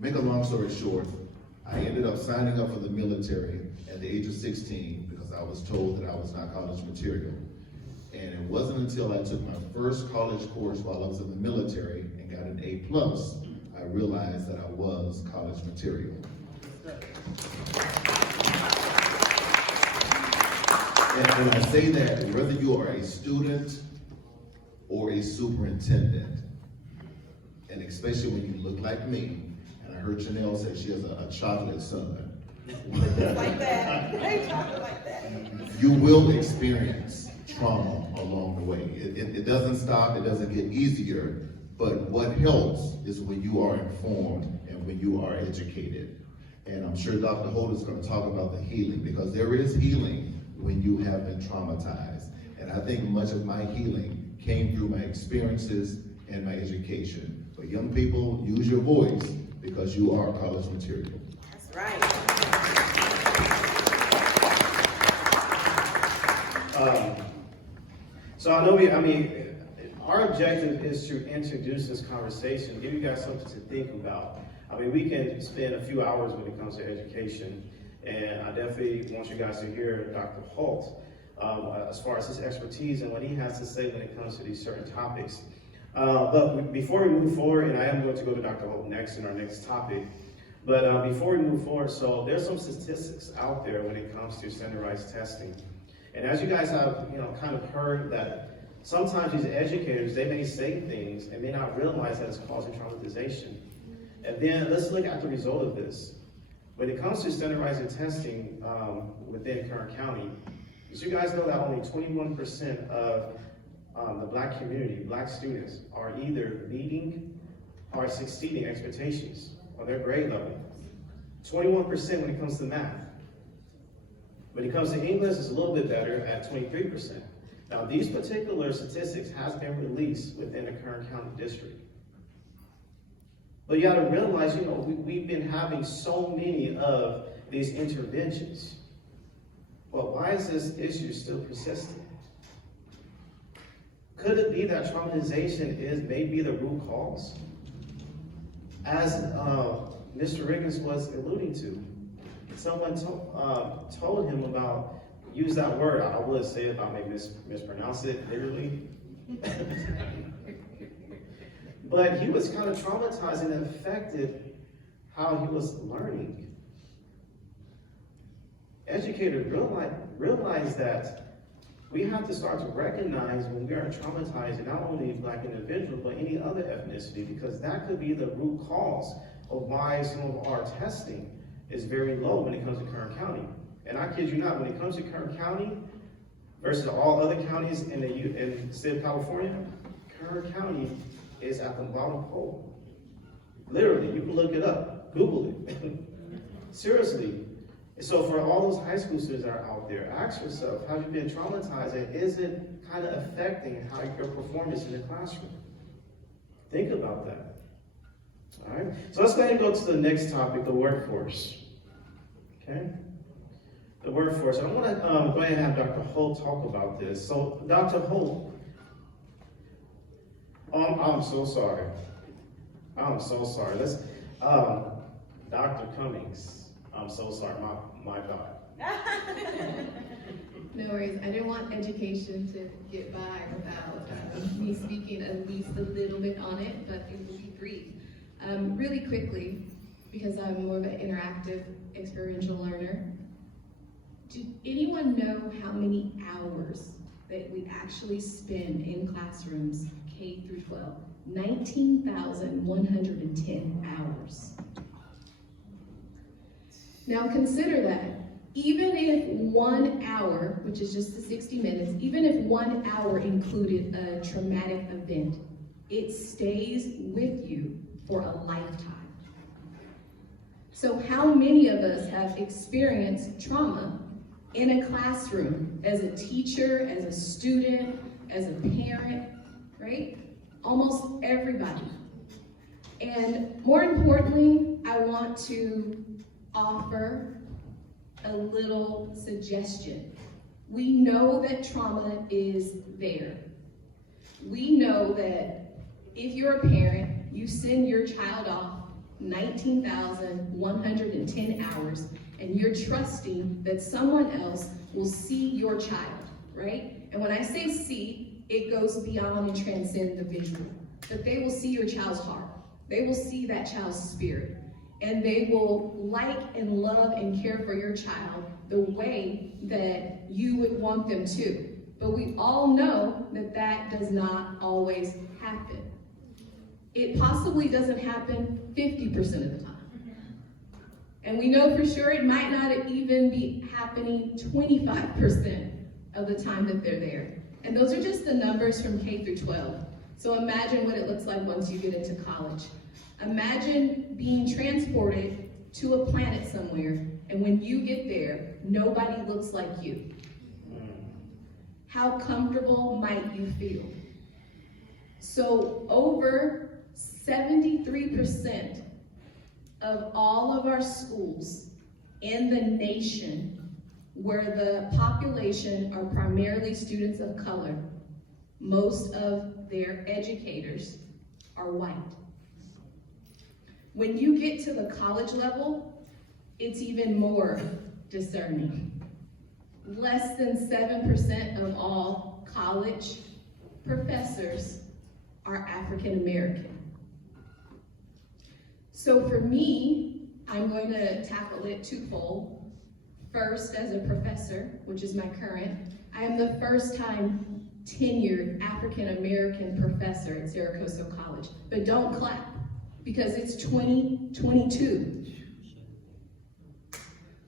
Make a long story short, I ended up signing up for the military at the age of 16 because I was told that I was not college material. And it wasn't until I took my first college course while I was in the military and got an A+, I realized that I was college material. And I say that whether you are a student or a superintendent, and especially when you look like me, and I heard Chanel say she has a chocolate son. Like that. Hey, chocolate like that. You will experience trauma along the way. It doesn't stop, it doesn't get easier, but what helps is when you are informed and when you are educated. And I'm sure Dr. Holt is going to talk about the healing, because there is healing when you have been traumatized. And I think much of my healing came through my experiences and my education. But young people, use your voice because you are college material. That's right. So I know our objective is to introduce this conversation, give you guys something to think about. I mean, we can spend a few hours when it comes to education, and I definitely want you guys to hear Dr. Holt as far as his expertise and what he has to say when it comes to these certain topics. But before we move forward, and I am going to go to Dr. Holt next in our next topic, but before we move forward, so there's some statistics out there when it comes to standardized testing. And as you guys have, kind of heard that sometimes these educators, they may say things and may not realize that it's causing traumatization. And then let's look at the result of this. When it comes to standardized testing within Kern County, did you guys know that only 21% of the Black community, Black students, are either meeting or exceeding expectations on their grade level? 21% when it comes to math. When it comes to English, it's a little bit better at 23%. Now, these particular statistics has been released within the Kern County District. But you gotta realize, we've been having so many of these interventions. But why is this issue still persistent? Could it be that traumatization is maybe the root cause? As Mr. Riggins was alluding to, someone told him about, use that word, I would say it, I may mispronounce it literally. But he was kind of traumatized and affected how he was learning. Educators realize that we have to start to recognize when we are traumatizing not only Black individuals, but any other ethnicity, because that could be the root cause of why some of our testing is very low when it comes to Kern County. And I kid you not, when it comes to Kern County versus all other counties in the state of California, Kern County is at the bottom pole. Literally, you can look it up, Google it. Seriously. So for all those high school students that are out there, ask yourself, have you been traumatized, and is it kind of affecting how your performance in the classroom? Think about that. All right, so let's go ahead and go to the next topic, the workforce. Okay, the workforce. And I want to go ahead and have Dr. Holt talk about this. So, Dr. Holt, I'm so sorry. I'm so sorry. Let's, Dr. Cummings, I'm so sorry, my God. No worries. I didn't want education to get by without me speaking at least a little bit on it, but it will be brief. Really quickly, because I'm more of an interactive, experiential learner, did anyone know how many hours that we actually spend in classrooms K through 12? 19,110 hours. Now consider that, even if 1 hour, which is just the 60 minutes, even if 1 hour included a traumatic event, it stays with you for a lifetime. So how many of us have experienced trauma in a classroom as a teacher, as a student, as a parent, right? Almost everybody. And more importantly, I want to offer a little suggestion. We know that trauma is there. We know that if you're a parent, you send your child off 19,110 hours, and you're trusting that someone else will see your child, right? And when I say see, it goes beyond and transcends the visual. But they will see your child's heart. They will see that child's spirit. And they will like and love and care for your child the way that you would want them to. But we all know that that does not always happen. It possibly doesn't happen 50% of the time. And we know for sure it might not even be happening 25% of the time that they're there. And those are just the numbers from K through 12. So imagine what it looks like once you get into college. Imagine being transported to a planet somewhere, and when you get there, nobody looks like you. How comfortable might you feel? So over 73% of all of our schools in the nation, where the population are primarily students of color, most of their educators are white. When you get to the college level, it's even more discerning. Less than 7% of all college professors are African American. So for me, I'm going to tackle it twofold. First, as a professor, which is my current, I am the first time tenured African American professor at Syracuse College. But don't clap, because it's 2022.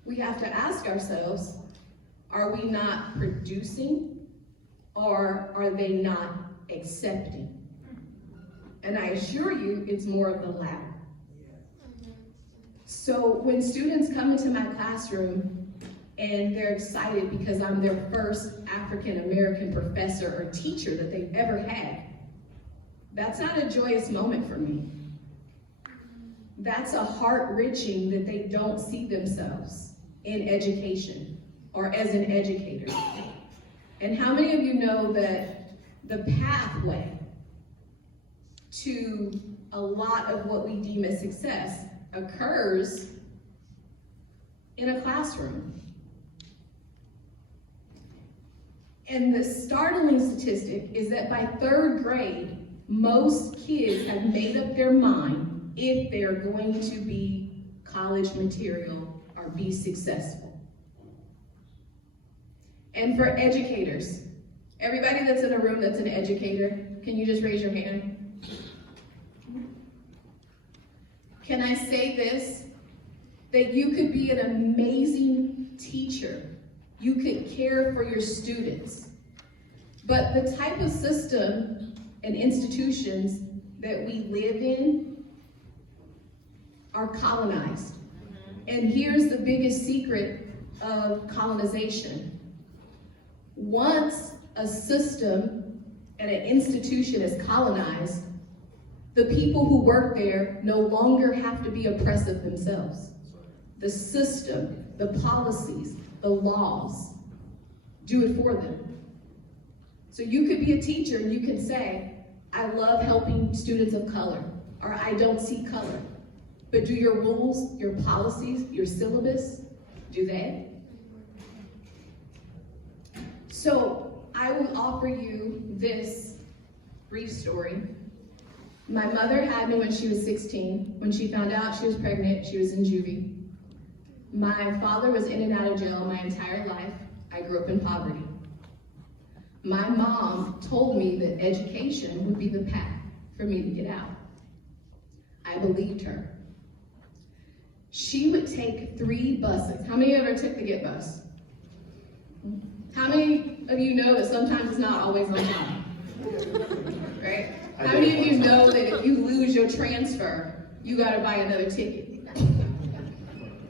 We have to ask ourselves, are we not producing, or are they not accepting? And I assure you, it's more of the latter. So when students come into my classroom and they're excited because I'm their first African American professor or teacher that they've ever had, that's not a joyous moment for me. That's a heart-wrenching that they don't see themselves in education or as an educator. And how many of you know that the pathway to a lot of what we deem as success occurs in a classroom? And the startling statistic is that by 3rd grade, most kids have made up their mind if they're going to be college material or be successful. And for educators, everybody that's in a room that's an educator, can you just raise your hand? Can I say this? That you could be an amazing teacher. You could care for your students. But the type of system and institutions that we live in are colonized. And here's the biggest secret of colonization. Once a system and an institution is colonized, the people who work there no longer have to be oppressive themselves. The system, the policies, the laws do it for them. So you could be a teacher and you can say, I love helping students of color, or I don't see color. But do your rules, your policies, your syllabus, do they? So I will offer you this brief story. My mother had me when she was 16. When she found out she was pregnant, she was in juvie. My father was in and out of jail my entire life. I grew up in poverty. My mom told me that education would be the path for me to get out. I believed her. She would take 3 buses. How many ever took the Get bus? How many of you know that sometimes it's not always on time? Right? How many of you know that if you lose your transfer, you gotta buy another ticket?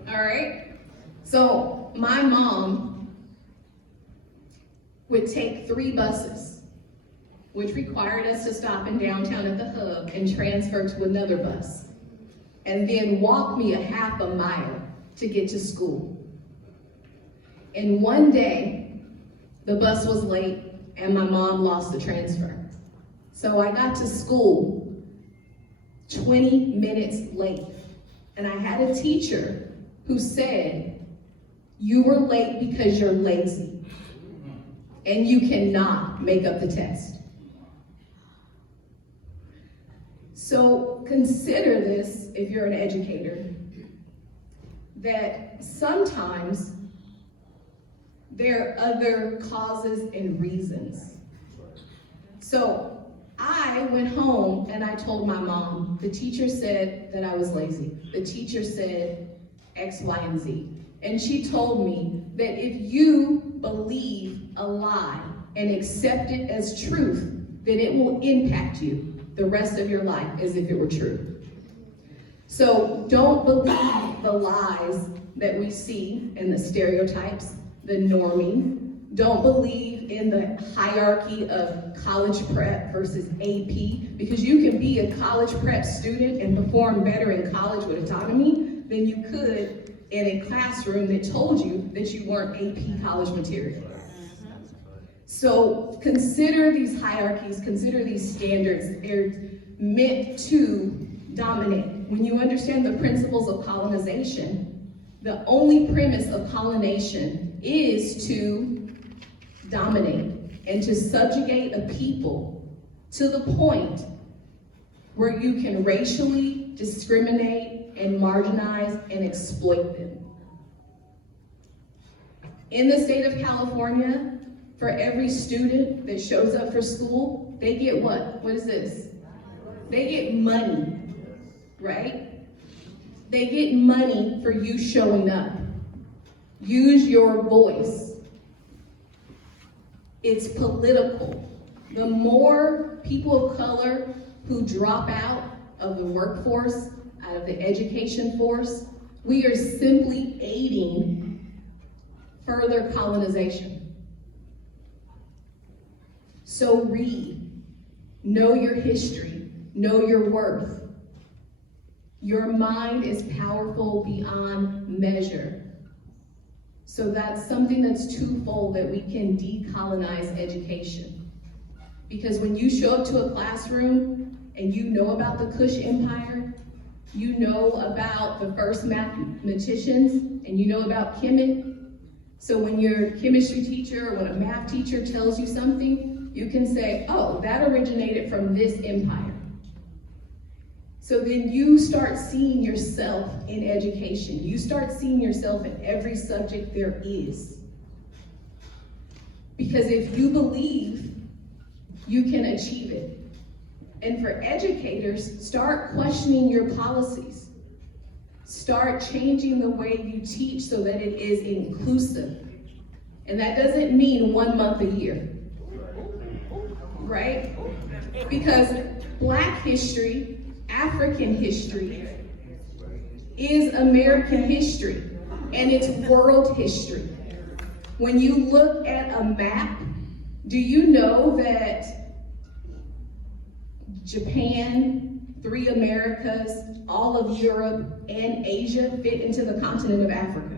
All right? So my mom would take 3 buses, which required us to stop in downtown at the hub and transfer to another bus, and then walk me a half a mile to get to school. And one day, the bus was late and my mom lost the transfer. So I got to school 20 minutes late. And I had a teacher who said, you were late because you're lazy and you cannot make up the test. So consider this, if you're an educator, that sometimes there are other causes and reasons. So I went home and I told my mom, the teacher said that I was lazy. The teacher said X, Y, and Z. And she told me that if you believe a lie and accept it as truth, then it will impact you the rest of your life as if it were true. So don't believe the lies that we see and the stereotypes, the norming. Don't believe in the hierarchy of college prep versus AP, because you can be a college prep student and perform better in college with autonomy than you could in a classroom that told you that you weren't AP college material. So consider these hierarchies, consider these standards. They're meant to dominate. When you understand the principles of colonization, the only premise of colonization is to dominate and to subjugate a people to the point where you can racially discriminate and marginalize and exploit them. In the state of California, for every student that shows up for school, they get what? What is this? They get money, right? They get money for you showing up. Use your voice. It's political. The more people of color who drop out of the workforce, out of the education force, we are simply aiding further colonization. So read, know your history, know your worth. Your mind is powerful beyond measure. So that's something that's twofold, that we can decolonize education. Because when you show up to a classroom and you know about the Kush Empire, you know about the first mathematicians, and you know about Kemet. So when your chemistry teacher or when a math teacher tells you something, you can say, oh, that originated from this empire. So then you start seeing yourself in education. You start seeing yourself in every subject there is. Because if you believe, you can achieve it. And for educators, start questioning your policies. Start changing the way you teach so that it is inclusive. And that doesn't mean 1 month a year, right? Because Black history, African history, is American history, and it's world history. When you look at a map, do you know that Japan, 3 Americas, all of Europe, and Asia fit into the continent of Africa?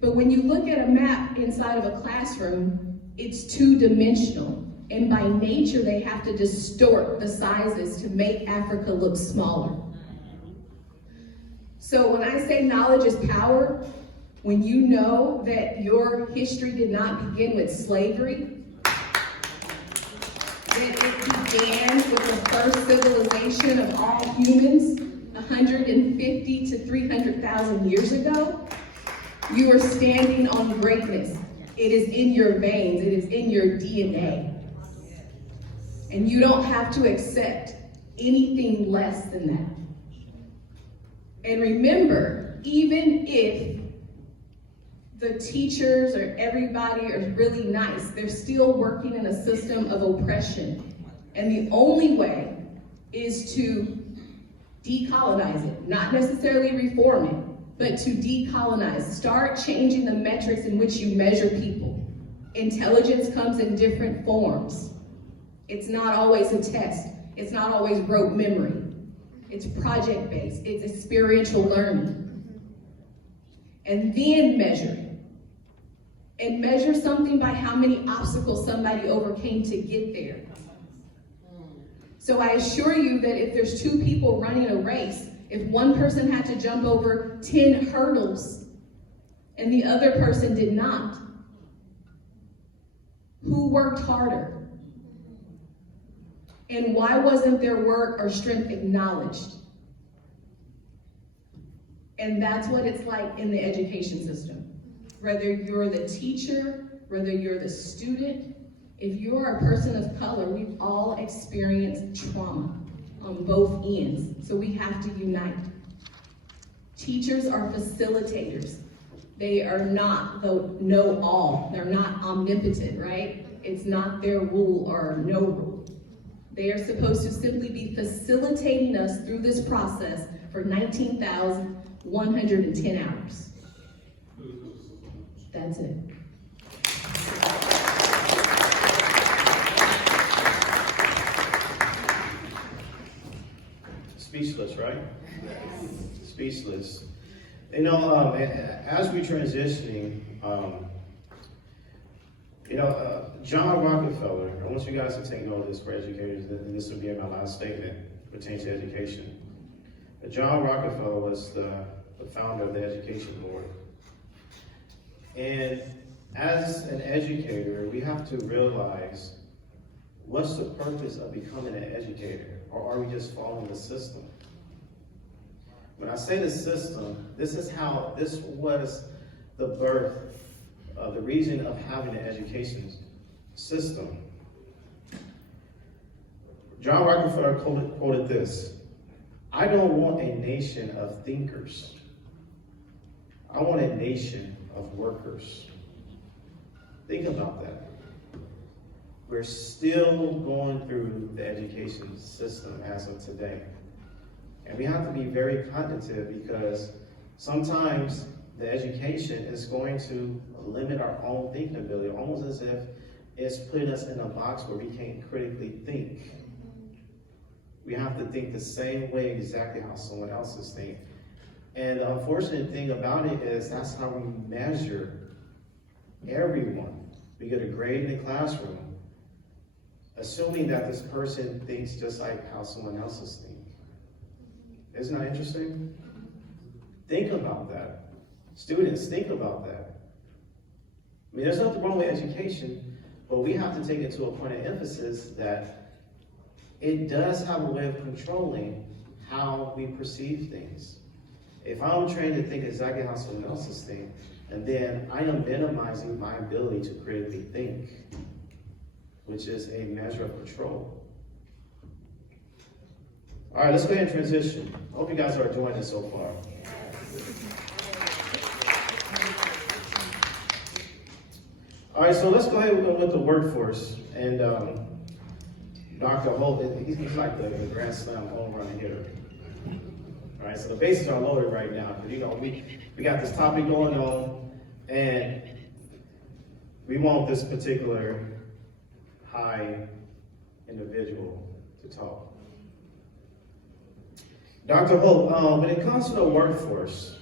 But when you look at a map inside of a classroom, it's 2-dimensional. And by nature, they have to distort the sizes to make Africa look smaller. So when I say knowledge is power, when you know that your history did not begin with slavery, that it began with the first civilization of all humans 150 to 300,000 years ago, you are standing on greatness. It is in your veins, it is in your DNA. And you don't have to accept anything less than that. And remember, even if the teachers or everybody are really nice, they're still working in a system of oppression. And the only way is to decolonize it, not necessarily reform it, but to decolonize. Start changing the metrics in which you measure people. Intelligence comes in different forms. It's not always a test. It's not always rote memory. It's project-based. It's experiential learning. And then measure. And measure something by how many obstacles somebody overcame to get there. So I assure you that if there's 2 people running a race, if one person had to jump over 10 hurdles and the other person did not, who worked harder? And why wasn't their work or strength acknowledged? And that's what it's like in the education system. Whether you're the teacher, whether you're the student, if you're a person of color, we've all experienced trauma on both ends. So we have to unite. Teachers are facilitators. They are not the know-all. They're not omnipotent, right? It's not their rule or no rule. They are supposed to simply be facilitating us through this process for 19,110 hours. That's it. Speechless, right? Speechless. You know, as we're transitioning, John Rockefeller, I want you guys to take note of this for educators, and this will be my last statement pertaining to education. John Rockefeller was the founder of the Education Board. And as an educator, we have to realize what's the purpose of becoming an educator, or are we just following the system? When I say the system, this was the birth of the reason of having an education system. John Rockefeller quoted this: "I don't want a nation of thinkers. I want a nation of workers." Think about that. We're still going through the education system as of today. And we have to be very cognitive, because sometimes the education is going to limit our own thinking ability, almost as if it's putting us in a box where we can't critically think. We have to think the same way exactly how someone else is thinking. And the unfortunate thing about it is that's how we measure everyone. We get a grade in the classroom, assuming that this person thinks just like how someone else is thinking. Isn't that interesting? Think about that. Students, think about that. I mean, there's nothing wrong with education, but we have to take it to a point of emphasis that it does have a way of controlling how we perceive things. If I'm trained to think exactly how someone else is thinking, and then I am minimizing my ability to critically think, which is a measure of control. All right, let's go ahead and transition. I hope you guys are enjoying this so far. All right, so let's go ahead with the workforce. And Dr. Holt, he's like the Grand Slam home run hitter. All right, so the bases are loaded right now, because we got this topic going on, and we want this particular high individual to talk. Dr. Holt, when it comes to the workforce,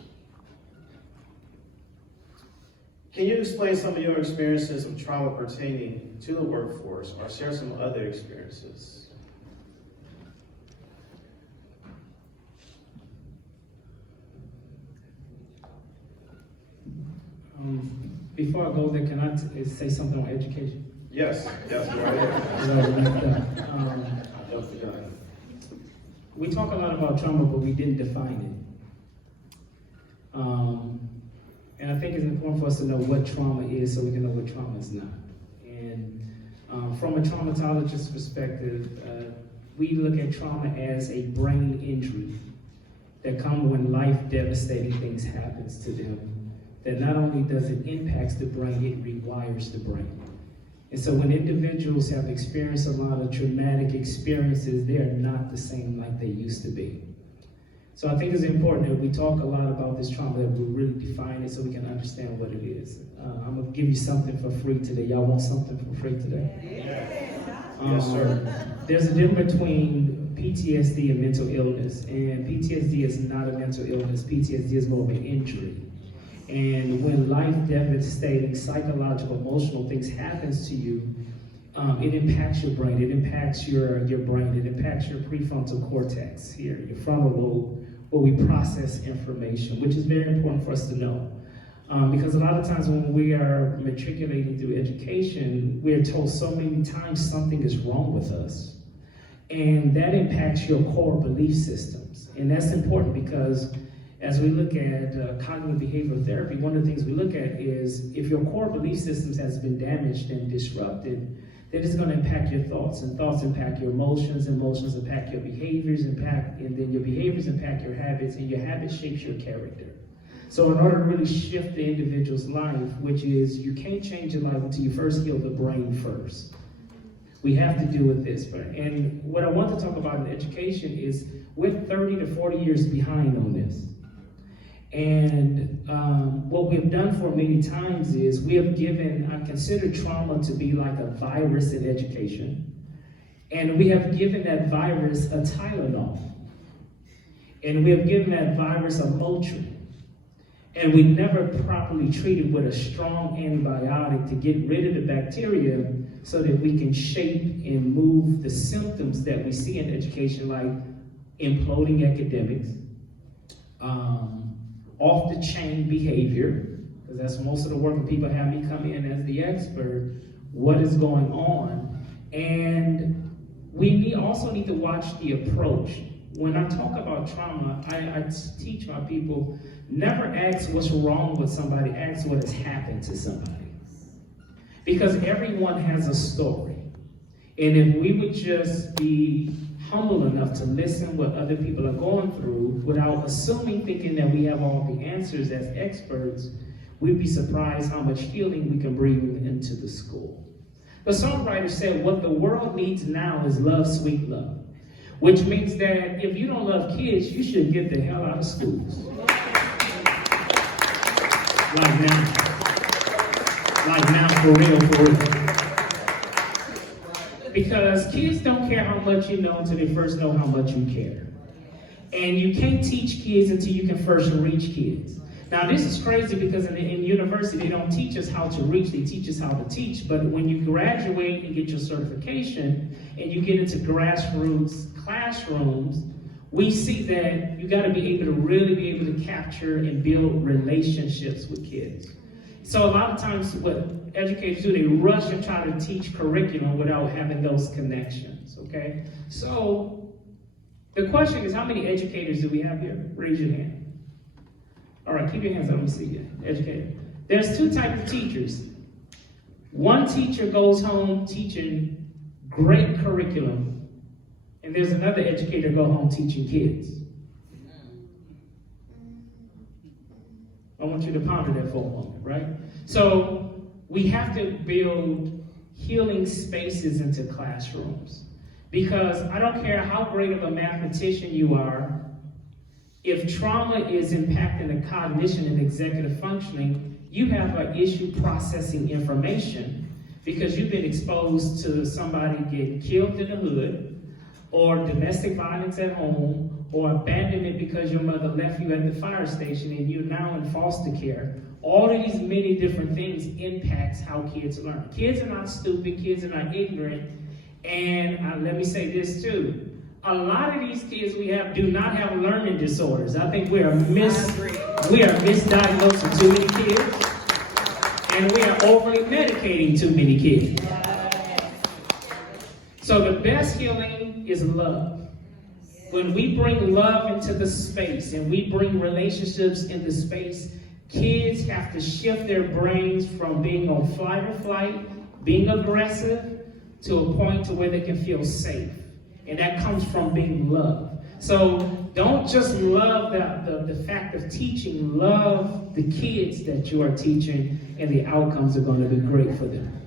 can you explain some of your experiences of trauma pertaining to the workforce, or share some other experiences? Before I go there, can I say something on education? Yes, go right ahead. We talk a lot about trauma, but we didn't define it. And I think it's important for us to know what trauma is so we can know what trauma is not. And from a traumatologist's perspective, we look at trauma as a brain injury that comes when life-devastating things happens to them. That not only does it impact the brain, it rewires the brain. And so when individuals have experienced a lot of traumatic experiences, they are not the same like they used to be. So I think it's important that we talk a lot about this trauma, that we really define it so we can understand what it is. I'm gonna give you something for free today. Y'all want something for free today? Yes, sir. There's a difference between PTSD and mental illness. And PTSD is not a mental illness. PTSD is more of an injury. And when life-devastating, psychological, emotional things happens to you, it impacts your brain. It impacts your brain. It impacts your prefrontal cortex here, your frontal lobe, where we process information, which is very important for us to know. Because a lot of times when we are matriculating through education, we are told so many times something is wrong with us. And that impacts your core belief systems. And that's important because as we look at cognitive behavioral therapy, one of the things we look at is if your core belief systems has been damaged and disrupted, then it's going to impact your thoughts, and thoughts impact your emotions impact your behaviors, and then your behaviors impact your habits, and your habits shapes your character. So in order to really shift the individual's life, which is you can't change your life until you first heal the brain first. We have to deal with this. And what I want to talk about in education is we're 30 to 40 years behind on this. And what we've done for many times is we have given, I consider trauma to be like a virus in education. And we have given that virus a Tylenol. And we have given that virus a Motrin. and we never properly treat it with a strong antibiotic to get rid of the bacteria so that we can shape and move the symptoms that we see in education, like imploding academics, off-the-chain behavior, because that's most of the work that people have me come in as the expert, what is going on. And we also need to watch the approach. When I talk about trauma, I teach my people, never ask what's wrong with somebody, ask what has happened to somebody. Because everyone has a story. And if we would just be humble enough to listen what other people are going through without assuming, thinking that we have all the answers as experts, we'd be surprised how much healing we can bring into the school. The songwriter said, what the world needs now is love, sweet love. Which means that if you don't love kids, you should get the hell out of schools. Like now. Like now, for real, for real. Because kids don't care how much you know until they first know how much you care. And you can't teach kids until you can first reach kids. Now, this is crazy because in university, they don't teach us how to reach, they teach us how to teach. But when you graduate and get your certification and you get into grassroots classrooms, we see that you got to be able to really be able to capture and build relationships with kids. So a lot of times what educators do, they rush and try to teach curriculum without having those connections, okay? So the question is, how many educators do we have here? Raise your hand. All right, keep your hands up, let me see you. Educator. There's two types of teachers. One teacher goes home teaching great curriculum, and there's another educator go home teaching kids. I want you to ponder that for a moment, right? So we have to build healing spaces into classrooms, because I don't care how great of a mathematician you are, if trauma is impacting the cognition and executive functioning, you have an issue processing information because you've been exposed to somebody getting killed in the hood, or domestic violence at home, or abandonment because your mother left you at the fire station and you're now in foster care. All of these many different things impacts how kids learn. Kids are not stupid, kids are not ignorant, and let me say this too. A lot of these kids we have do not have learning disorders. I think we are misdiagnosing too many kids, and we are overly medicating too many kids. So the best healing is love. When we bring love into the space and we bring relationships into space, kids have to shift their brains from being on fight or flight, being aggressive, to a point to where they can feel safe. And that comes from being loved. So don't just love the fact of teaching, love the kids that you are teaching, and the outcomes are going to be great for them.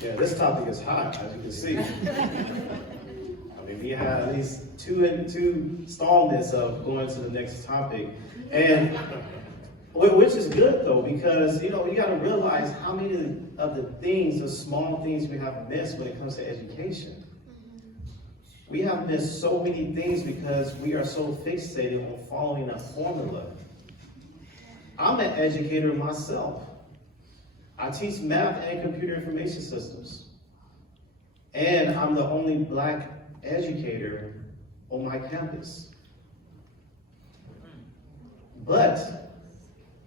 Yeah, this topic is hot, as you can see. I mean, we had at least two installments of going to the next topic. And which is good though, because you got to realize how many of the things, the small things we have missed when it comes to education. We have missed so many things because we are so fixated on following a formula. I'm an educator myself. I teach math and computer information systems. And I'm the only Black educator on my campus. But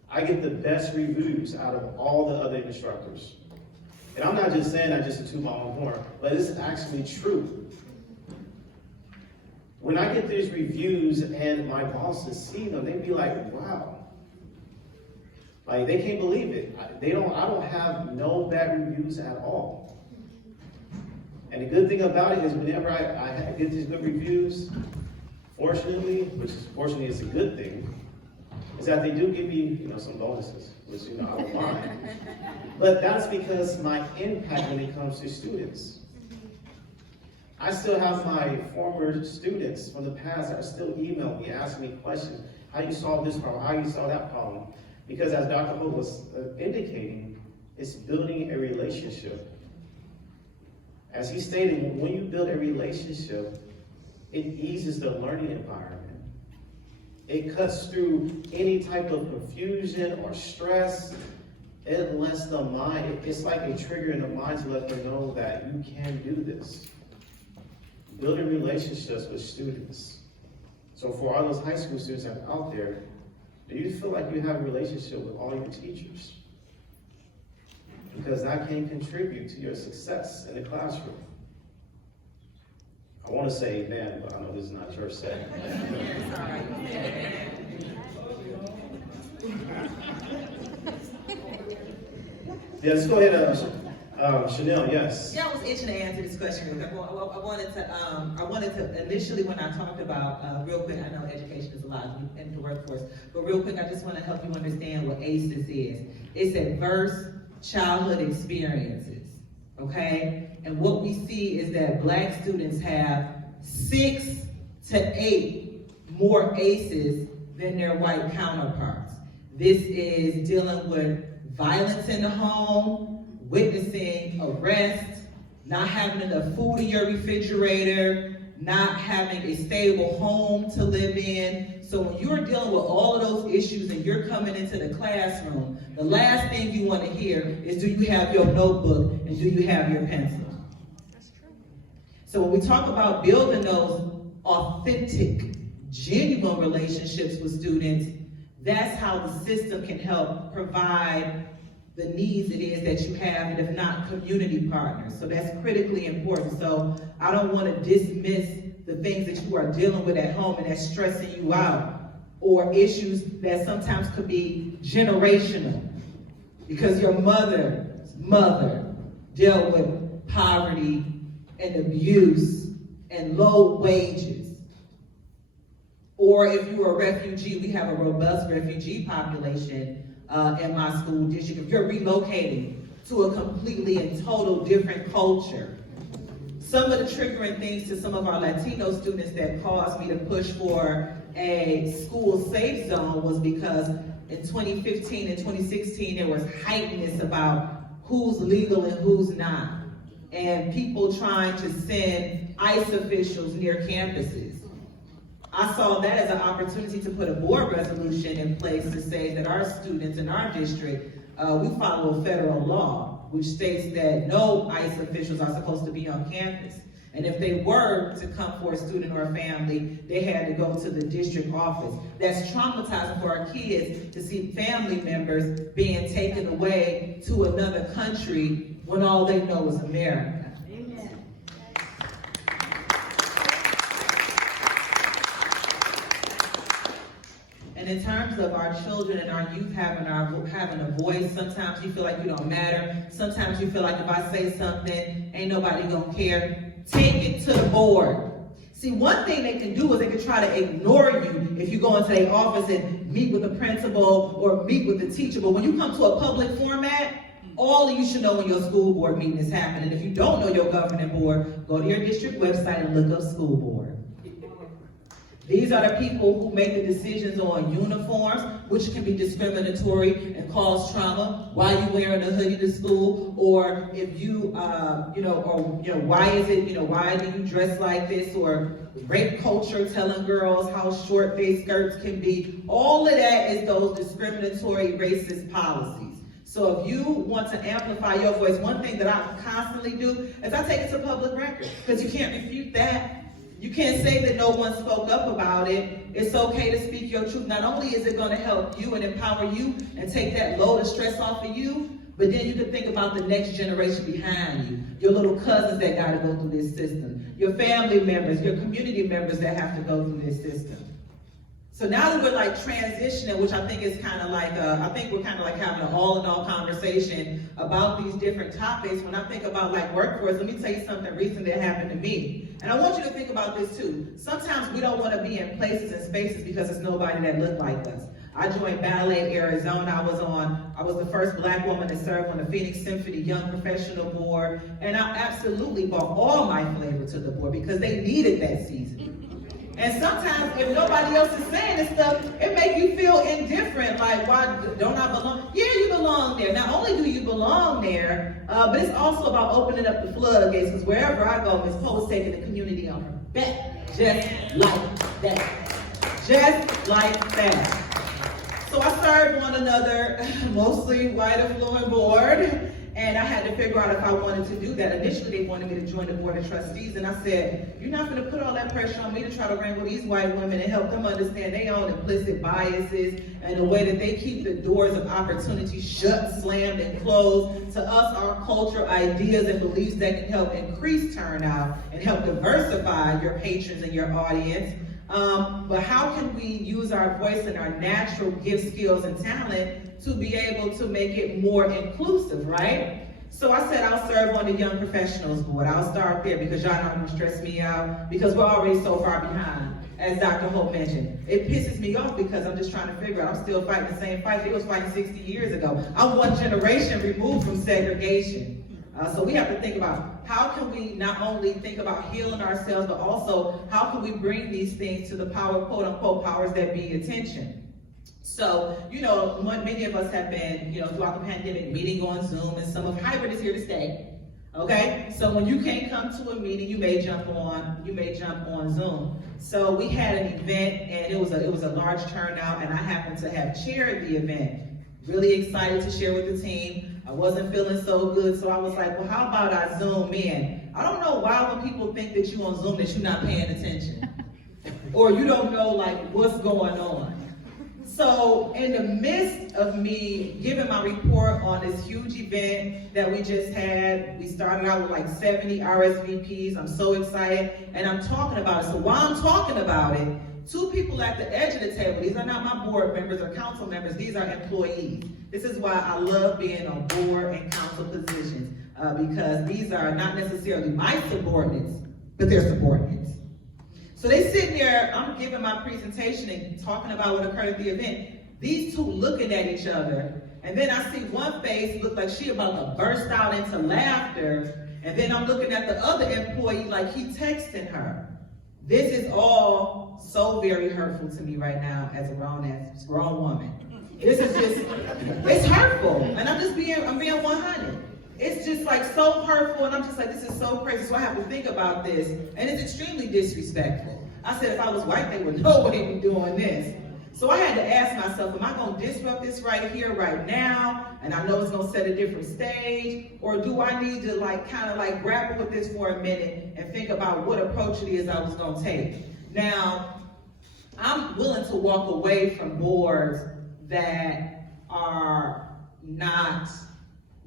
I get the best reviews out of all the other instructors. And I'm not just saying that just to toot my own horn, but it's actually true. When I get these reviews and my bosses see them, they be like, wow. Like, they can't believe it. I don't have no bad reviews at all. And the good thing about it is whenever I get these good reviews, fortunately, fortunately is a good thing, is that they do give me, some bonuses, which, I don't mind. But that's because my impact when it comes to students. I still have my former students from the past that are still emailing me, asking me questions. How you solve this problem? How you solve that problem? Because as Dr. Hope was indicating, it's building a relationship. As he stated, when you build a relationship, It eases the learning environment. It cuts through any type of confusion or stress. It lets the mind, it's like a trigger in the mind to let them know that you can do this. Building relationships with students. So for all those high school students that are out there, do you feel like you have a relationship with all your teachers? Because that can contribute to your success in the classroom. I want to say amen, but I know this is not church setting. Yeah, let's go ahead, Chanel, yes. Yeah, I was itching to answer this question. I wanted to initially when I talked about, real quick, I know education is a lot in the workforce, but real quick, I just want to help you understand what ACEs is. It's adverse childhood experiences, okay? And what we see is that Black students have 6 to 8 more ACEs than their white counterparts. This is dealing with violence in the home, witnessing arrest, not having enough food in your refrigerator, not having a stable home to live in. So when you're dealing with all of those issues and you're coming into the classroom, the last thing you want to hear is, do you have your notebook and do you have your pencil? That's true. So when we talk about building those authentic, genuine relationships with students, that's how the system can help provide the needs it is that you have, and if not, community partners. So that's critically important. So I don't want to dismiss the things that you are dealing with at home and that's stressing you out, or issues that sometimes could be generational, because your mother's mother dealt with poverty and abuse and low wages. Or if you're a refugee, we have a robust refugee population in my school district. If you're relocating to a completely and total different culture. Some of the triggering things to some of our Latino students that caused me to push for a school safe zone was because in 2015 and 2016, there was heightenedness about who's legal and who's not. And people trying to send ICE officials near campuses. I saw that as an opportunity to put a board resolution in place to say that our students in our district, we follow federal law, which states that no ICE officials are supposed to be on campus. And if they were to come for a student or a family, they had to go to the district office. That's traumatizing for our kids to see family members being taken away to another country when all they know is America. And in terms of our children and our youth having a voice, sometimes you feel like you don't matter. Sometimes you feel like if I say something, ain't nobody gonna care. Take it to the board. See, one thing they can do is they can try to ignore you if you go into their office and meet with the principal or meet with the teacher. But when you come to a public format, all of you should know when your school board meeting is happening. If you don't know your governing board, go to your district website and look up school board. These are the people who make the decisions on uniforms, which can be discriminatory and cause trauma. Why are you wearing a hoodie to school? Or if you, why is it, why do you dress like this? Or rape culture, telling girls how short their skirts can be. All of that is those discriminatory racist policies. So if you want to amplify your voice, one thing that I constantly do is I take it to public record, because you can't refute that. You can't say that no one spoke up about it. It's okay to speak your truth. Not only is it going to help you and empower you and take that load of stress off of you, but then you can think about the next generation behind you, your little cousins that got to go through this system, your family members, your community members that have to go through this system. So now that we're like transitioning, which I think is kind of like, I think we're kind of like having an all-in-all conversation about these different topics. When I think about like workforce, let me tell you something recent that happened to me. And I want you to think about this too. Sometimes we don't want to be in places and spaces because there's nobody that looked like us. I joined Ballet Arizona. I was the first Black woman to serve on the Phoenix Symphony Young Professional Board. And I absolutely brought all my flavor to the board because they needed that season. And sometimes if nobody else is saying this stuff, it makes you feel indifferent, like, why don't I belong? Yeah, you belong there. Not only do you belong there, but it's also about opening up the floodgates, because wherever I go, Ms. Poe's taking the community on her back, just like that. Just like that. So I served on another, mostly white affluent board, and I had to figure out if I wanted to do that. Initially, they wanted me to join the board of trustees, and I said, you're not gonna put all that pressure on me to try to wrangle these white women and help them understand their own implicit biases and the way that they keep the doors of opportunity shut, slammed, and closed to us, our culture, ideas, and beliefs that can help increase turnout and help diversify your patrons and your audience. But how can we use our voice and our natural gifts, skills, and talent to be able to make it more inclusive, right? So I said I'll serve on the Young Professionals Board. I'll start there because y'all not gonna stress me out because we're already so far behind, as Dr. Hope mentioned. It pisses me off because I'm just trying to figure out I'm still fighting the same fight they was fighting 60 years ago. I'm one generation removed from segregation. So we have to think about how can we not only think about healing ourselves, but also how can we bring these things to the power, quote unquote, powers that be attention. So, you know, many of us have been, you know, throughout the pandemic meeting on Zoom, and some of hybrid is here to stay. Okay, so when you can't come to a meeting, you may jump on Zoom. So we had an event, and it was a large turnout, and I happened to have chaired the event. Really excited to share with the team. I wasn't feeling so good, so I was like, well, how about I Zoom in? I don't know why when people think that you're on Zoom that you're not paying attention. Or you don't know like what's going on. So in the midst of me giving my report on this huge event that we just had, we started out with like 70 RSVPs. I'm so excited, and I'm talking about it. So while I'm talking about it, two people at the edge of the table, these are not my board members or council members, these are employees. This is why I love being on board and council positions, because these are not necessarily my subordinates, but they're subordinates. So they sitting there, I'm giving my presentation and talking about what occurred at the event. These two looking at each other, and then I see one face look like she about to burst out into laughter, and then I'm looking at the other employee like he texting her. This is all so very hurtful to me right now as a grown woman. This is just, it's hurtful, and I'm being 100. It's just like so hurtful, and I'm just like, this is so crazy, so I have to think about this, and it's extremely disrespectful. I said if I was white, they would know they be doing this. So I had to ask myself, am I gonna disrupt this right here, right now, and I know it's gonna set a different stage, or do I need to like kind of like grapple with this for a minute and think about what approach it is I was gonna take? Now, I'm willing to walk away from boards that are not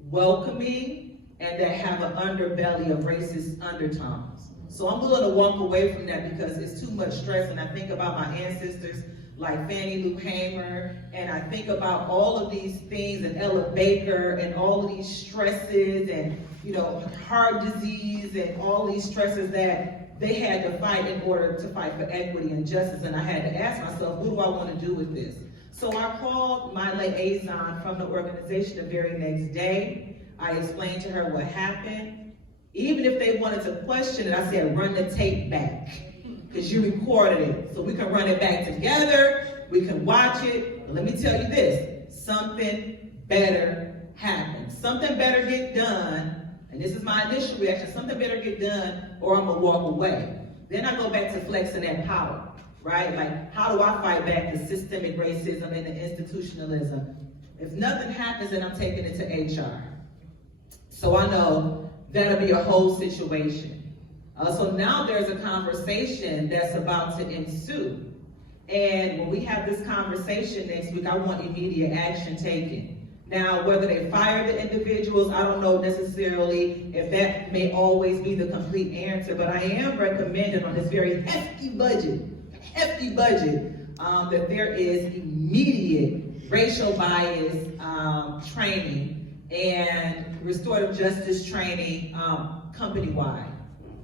welcoming and that have an underbelly of racist undertones. So I'm willing to walk away from that because it's too much stress, and I think about my ancestors like Fannie Lou Hamer, and I think about all of these things, and Ella Baker, and all of these stresses, and you know, heart disease, and all these stresses that they had to fight in order to fight for equity and justice. And I had to ask myself, what do I want to do with this? So I called my liaison from the organization the very next day. I explained to her what happened. Even if they wanted to question it, I said, run the tape back, because you recorded it. So we can run it back together, we can watch it. But let me tell you this, something better happens. Something better get done, and this is my initial reaction, something better get done or I'm gonna walk away. Then I go back to flexing that power. Right? Like, how do I fight back the systemic racism and the institutionalism? If nothing happens, then I'm taking it to HR. So I know that'll be a whole situation. So now there's a conversation that's about to ensue. And when we have this conversation next week, I want immediate action taken. Now, whether they fire the individuals, I don't know necessarily if that may always be the complete answer, but I am recommending on this very hefty budget, that there is immediate racial bias training and restorative justice training company-wide.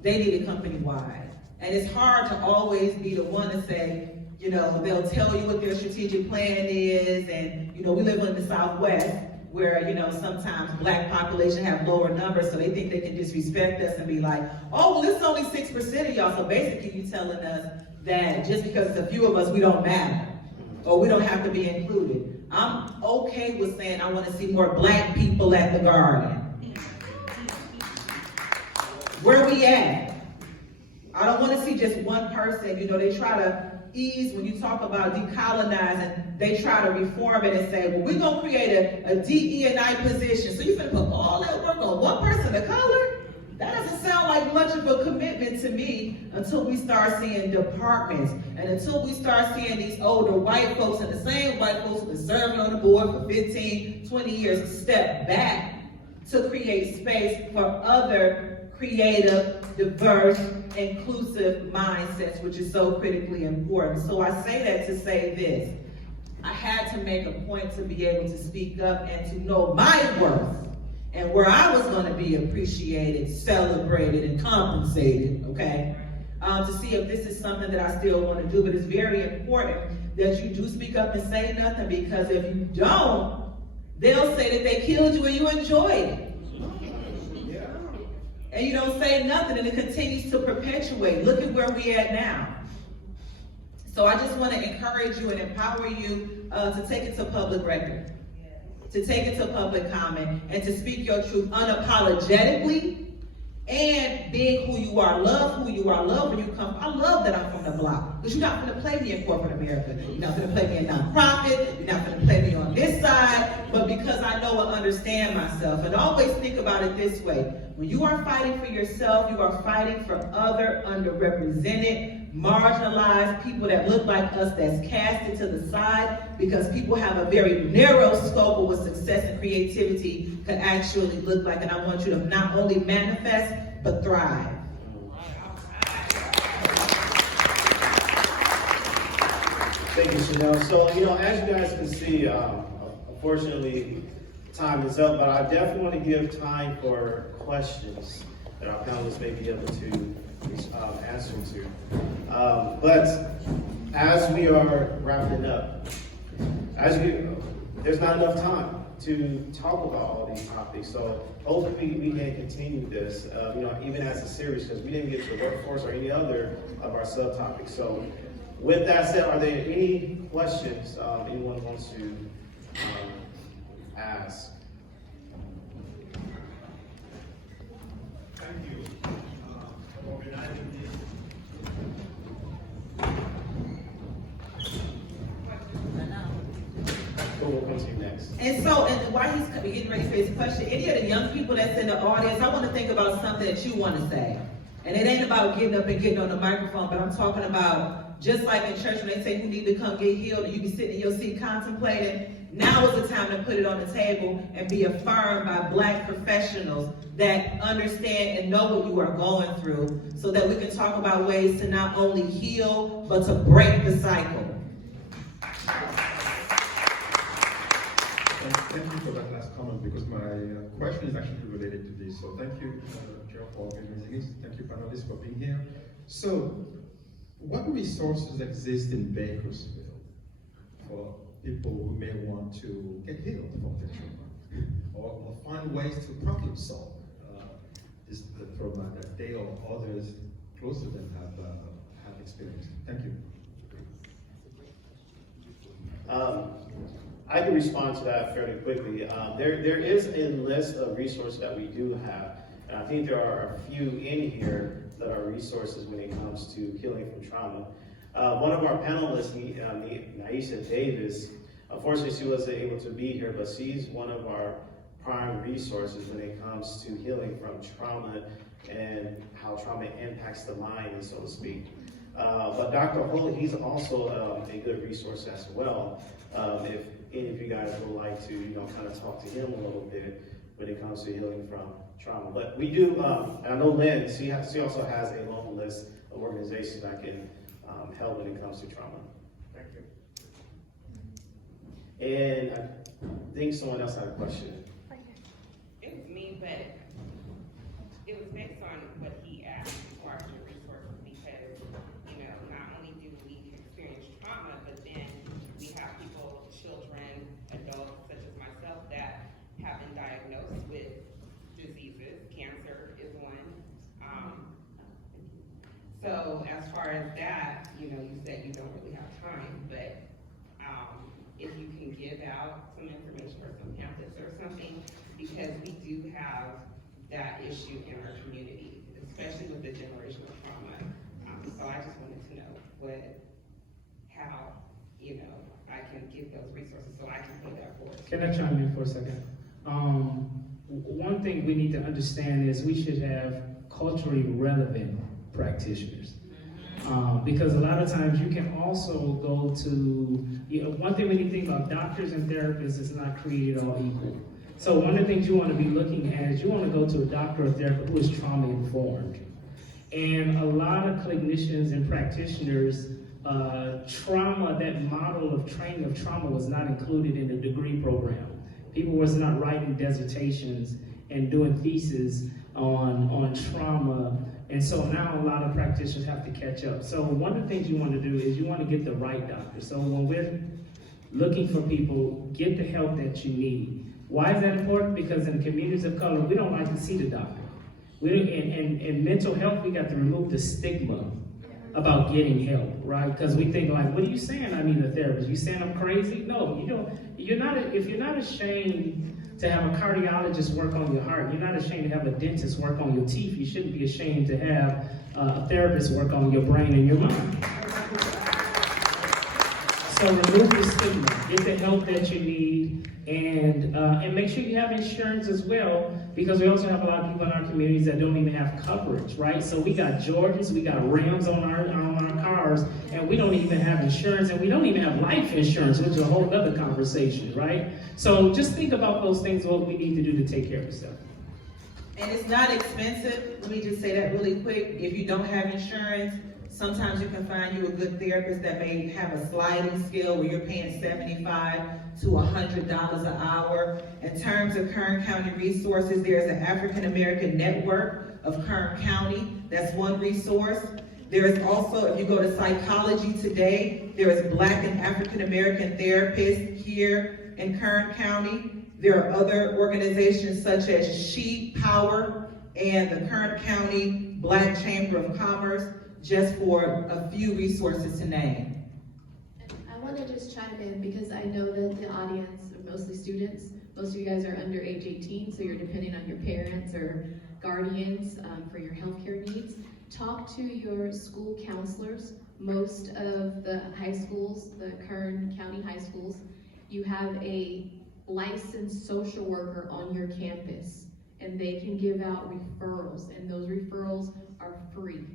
They need it company-wide. And it's hard to always be the one to say, you know, they'll tell you what their strategic plan is, and you know, we live in the Southwest. where, sometimes black population have lower numbers, so they think they can disrespect us and be like, oh, well, it's only 6% of y'all. So basically you telling us that just because it's a few of us, we don't matter, or we don't have to be included. I'm okay with saying I want to see more black people at the Garden. Where we at? I don't want to see just one person. They try to ease, when you talk about decolonizing, they try to reform it and say, well, we're going to create a DE&I position. So you're going to put all that work on one person of color? That doesn't sound like much of a commitment to me until we start seeing departments and until we start seeing these older white folks and the same white folks who've been serving on the board for 15, 20 years step back to create space for other creative, diverse, inclusive mindsets, which is so critically important. So I say that to say this. I had to make a point to be able to speak up and to know my worth and where I was going to be appreciated, celebrated, and compensated, okay? To see if this is something that I still want to do. But it's very important that you do speak up and say nothing, because if you don't, they'll say that they killed you and you enjoyed it. And you don't say nothing, and it continues to perpetuate. Look at where we're at now. So I just want to encourage you and empower you to take it to public record, to take it to public comment, and to speak your truth unapologetically, and being who you are. Love who you are. Love where you come. I love that I'm from the block, because you're not going to play me in corporate America. You're not going to play me in nonprofit. You're not going to play me on this side. But because I know and understand myself, and always think about it this way: when you are fighting for yourself, you are fighting for other underrepresented, marginalized people that look like us, that's casted to the side, because people have a very narrow scope of what success and creativity could actually look like. And I want you to not only manifest, but thrive. Thank you, Chanel. So, as you guys can see, unfortunately, time is up, but I definitely want to give time for questions that our panelists may be able to answer to. But as we are wrapping up, there's not enough time to talk about all these topics. So hopefully we can continue this, even as a series, because we didn't get to the workforce or any other of our subtopics. So with that said, are there any questions anyone wants to ask? Thank you for organizing this. We'll come to you next. And so, and while he's getting ready for his question, any of the young people that's in the audience, I want to think about something that you want to say. And it ain't about getting up and getting on the microphone, but I'm talking about just like in church when they say who need to come get healed, and you be sitting in your seat contemplating. Now is the time to put it on the table and be affirmed by black professionals that understand and know what you are going through, so that we can talk about ways to not only heal, but to break the cycle. Thank you for that last comment, because my question is actually related to this. So thank you, Gerald, for organizing this. Thank you, panelists, for being here. So, what resources exist in Bakersfield for people who may want to get healed from their trauma, or find ways to problem solve this trauma that they or others close to them have experienced? Thank you. I can respond to that fairly quickly. There is a list of resources that we do have, and I think there are a few in here that are resources when it comes to healing from trauma. One of our panelists, Naisha Davis, unfortunately she wasn't able to be here, but she's one of our prime resources when it comes to healing from trauma and how trauma impacts the mind, so to speak. But Dr. Holt, he's also a good resource as well. If any of you guys would like to, kind of talk to him a little bit when it comes to healing from trauma. But we do, and I know Lynn, she also has a long list of organizations that can help when it comes to trauma. Thank you. And I think someone else had a question. It was me, but it was based on what he asked for our resources, because, not only do we experience trauma, but then we have people, children, adults, such as myself, that as far as that, you know, you said you don't really have time, but, if you can give out some information or some pamphlets or something, because we do have that issue in our community, especially with the generational trauma. So I just wanted to know how, you know, I can give those resources so I can pay that forward. Can I chime in for a second? One thing we need to understand is we should have culturally relevant practitioners. Because a lot of times you can also go to, you know, one thing we need to think about, doctors and therapists is not created all equal. So one of the things you want to be looking at is you want to go to a doctor or therapist who is trauma informed. And a lot of clinicians and practitioners, trauma, that model of training of trauma was not included in the degree program. People was not writing dissertations and doing theses on trauma. And so now a lot of practitioners have to catch up. So one of the things you want to do is you want to get the right doctor. So when we're looking for people, get the help that you need. Why is that important? Because in communities of color, we don't like to see the doctor. In mental health, we got to remove the stigma about getting help, right? Because we think like, what are you saying? I need a therapist. You saying I'm crazy? No, you don't. If you're not ashamed to have a cardiologist work on your heart, you're not ashamed to have a dentist work on your teeth, you shouldn't be ashamed to have a therapist work on your brain and your mind. So remove the stigma, get the help that you need, and make sure you have insurance as well, because we also have a lot of people in our communities that don't even have coverage, right? So we got Jordans, we got Rams on our cars, and we don't even have insurance, and we don't even have life insurance, which is a whole other conversation, right? So just think about those things, what we need to do to take care of yourself. And it's not expensive. Let me just say that really quick. If you don't have insurance, sometimes you can find you a good therapist that may have a sliding scale where you're paying $75 to $100 an hour. In terms of Kern County resources, there's an African American network of Kern County. That's one resource. There is also, if you go to Psychology Today, there is Black and African American therapists here in Kern County. There are other organizations such as She Power and the Kern County Black Chamber of Commerce, just for a few resources to name. I want to just chime in because I know that the audience are mostly students. Most of you guys are under age 18, so you're depending on your parents or guardians for your healthcare needs. Talk to your school counselors. Most of the high schools, the Kern County high schools, you have a licensed social worker on your campus, and they can give out referrals, and those referrals are free.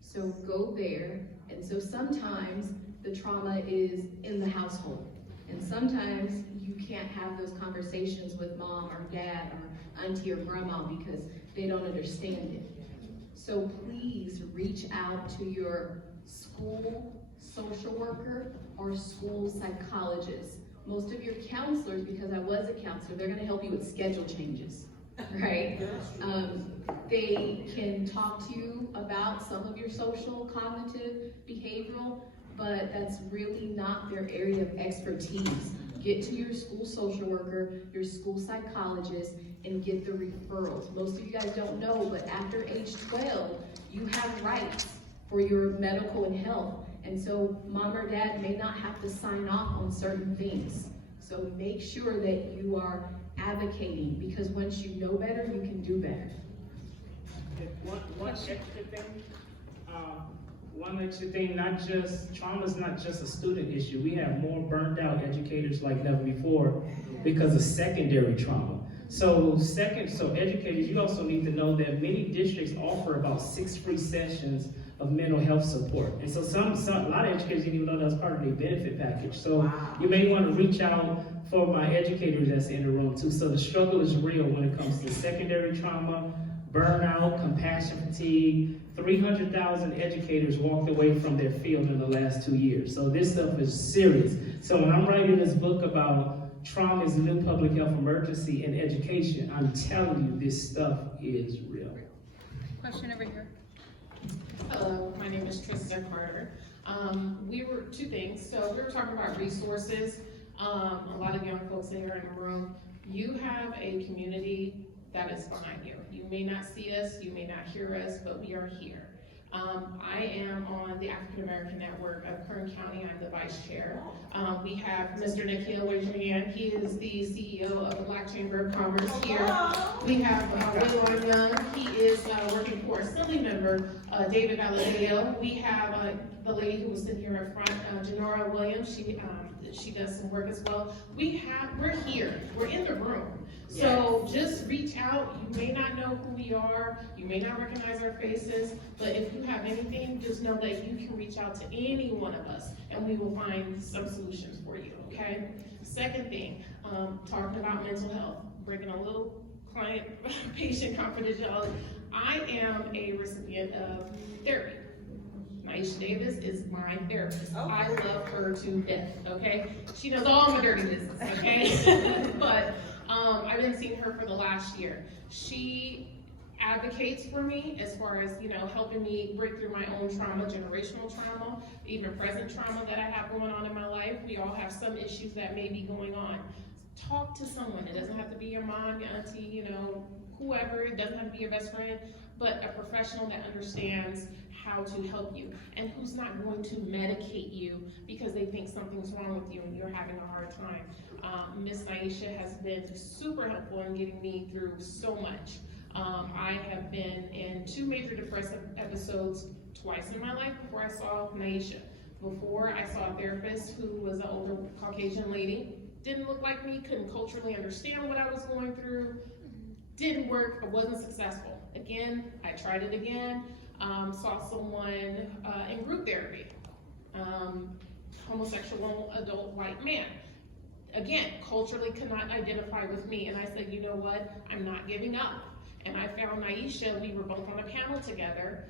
So go there, and so sometimes the trauma is in the household, and sometimes you can't have those conversations with mom or dad or auntie or grandma because they don't understand it. So please reach out to your school social worker or school psychologist. Most of your counselors, because I was a counselor, they're gonna help you with schedule changes, right? They can talk to you about some of your social, cognitive, behavioral, but that's really not their area of expertise. Get to your school social worker, your school psychologist, and get the referrals. Most of you guys don't know, but after age 12, you have rights for your medical and health. And so mom or dad may not have to sign off on certain things. So make sure that you are advocating, because once you know better, you can do better. One extra thing, not just, trauma is not just a student issue. We have more burnt out educators like never before because of secondary trauma. So educators, you also need to know that many districts offer about 6 free sessions of mental health support. And so a lot of educators didn't even know that was part of their benefit package. So you may want to reach out for my educators that's in the room too. So the struggle is real when it comes to secondary trauma, burnout, compassion fatigue. 300,000 educators walked away from their field in the last 2 years. So this stuff is serious. So when I'm writing this book about trauma is the new public health emergency in education, I'm telling you this stuff is real. Question over here. Hello, my name is Trista Carter. Two things. So we were talking about resources. A lot of young folks here in the room. You have a community that is behind you. You may not see us, you may not hear us, but we are here. I am on the African American Network of Kern County. I'm the vice chair. We have Mr. Nikhil Wijayan. He is the CEO of the Black Chamber of Commerce here. We have Gridiron Young. He is working for Assembly Member David Valadeo. We have the lady who was sitting here in front, Janora Williams. She does some work as well. We're here. We're in the room. So just reach out. You may not know who we are. You may not recognize our faces, but if you have anything, just know that you can reach out to any one of us and we will find some solutions for you, okay? Second thing, talking about mental health, breaking a little client-patient confidentiality. I am a recipient of therapy. Naisha Davis is my therapist. I love her to death, okay? She knows all my dirty business, okay? But I've been seeing her for the last year. She advocates for me as far as, helping me break through my own trauma, generational trauma, even present trauma that I have going on in my life. We all have some issues that may be going on. Talk to someone. It doesn't have to be your mom, your auntie, whoever. It doesn't have to be your best friend, but a professional that understands how to help you and who's not going to medicate you because they think something's wrong with you and you're having a hard time. Miss Naisha has been super helpful in getting me through so much. I have been in 2 major depressive episodes twice in my life before I saw Naisha. Before I saw a therapist who was an older Caucasian lady, didn't look like me, couldn't culturally understand what I was going through, didn't work, I wasn't successful. Again, I tried it again, saw someone in group therapy, homosexual adult white man. Again, culturally could not identify with me, and I said, you know what, I'm not giving up. And I found Naisha. We were both on a panel together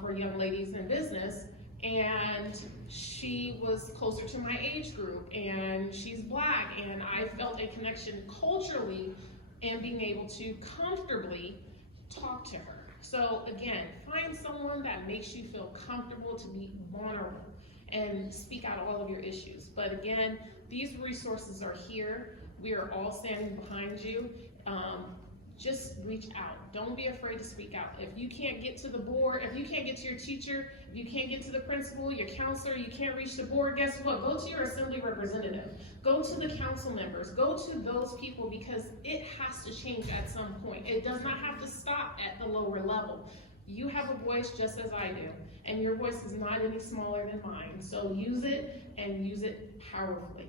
for young ladies in business, and she was closer to my age group, and she's Black, and I felt a connection culturally and being able to comfortably talk to her. So again, find someone that makes you feel comfortable to be vulnerable and speak out all of your issues. But again, these resources are here. We are all standing behind you. Just reach out. Don't be afraid to speak out. If you can't get to the board, if you can't get to your teacher, if you can't get to the principal, your counselor, you can't reach the board, guess what? Go to your assembly representative. Go to the council members. Go to those people because it has to change at some point. It does not have to stop at the lower level. You have a voice just as I do, and your voice is not any smaller than mine. So use it and use it powerfully.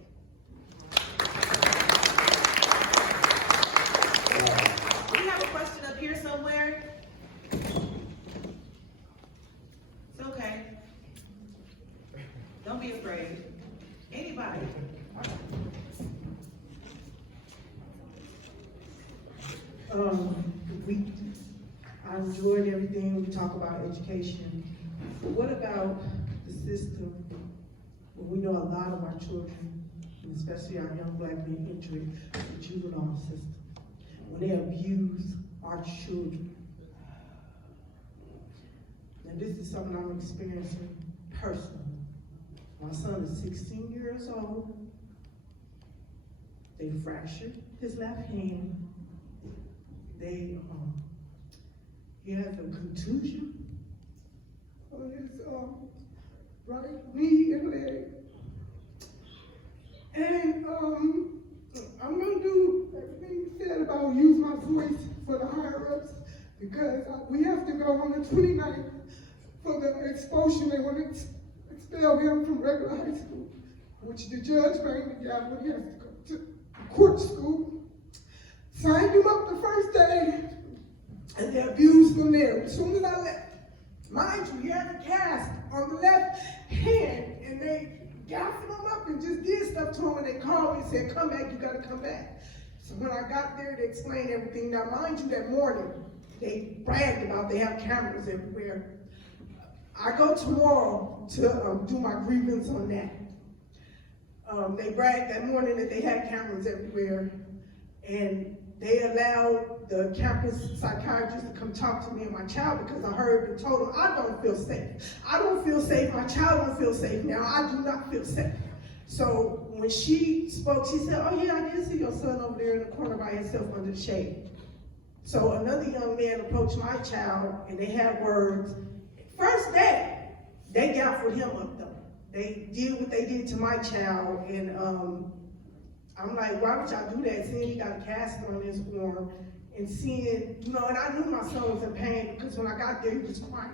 We have a question up here somewhere. It's okay. Don't be afraid. Anybody? I enjoyed everything. We talk about education. But what about the system? Well, we know a lot of our children, and especially our young Black men, enter the juvenile system. When they abuse our children. And this is something I'm experiencing personally. My son is 16 years old. They fractured his left hand. He has a contusion on his right knee and leg. And I'm gonna do everything you said about use my voice for the higher ups because we have to go on the 29th for the expulsion. They want to expel him from regular high school, which the judge banged the gavel. He has to go to court school. Signed him up the first day, and they abused him there. As soon as I left, mind you, he had a cast on the left hand, and they gassed him up and just did stuff to him, and they called me and said, come back, you gotta come back. So when I got there, they explained everything. Now, mind you, that morning, they bragged about they have cameras everywhere. I go tomorrow to do my grievance on that. They bragged that morning that they had cameras everywhere, and they allowed the campus psychiatrist to come talk to me and my child because I heard and told them, I don't feel safe. I don't feel safe, my child don't feel safe now, I do not feel safe. So when she spoke, she said, oh yeah, I did see your son over there in the corner by himself under the shade. So another young man approached my child and they had words. first day, they gaffled him up though. They did what they did to my child, and I'm like, why would y'all do that? Seeing he got a cast on his arm, and seeing, you know, and I knew my son was in pain because when I got there, he was crying.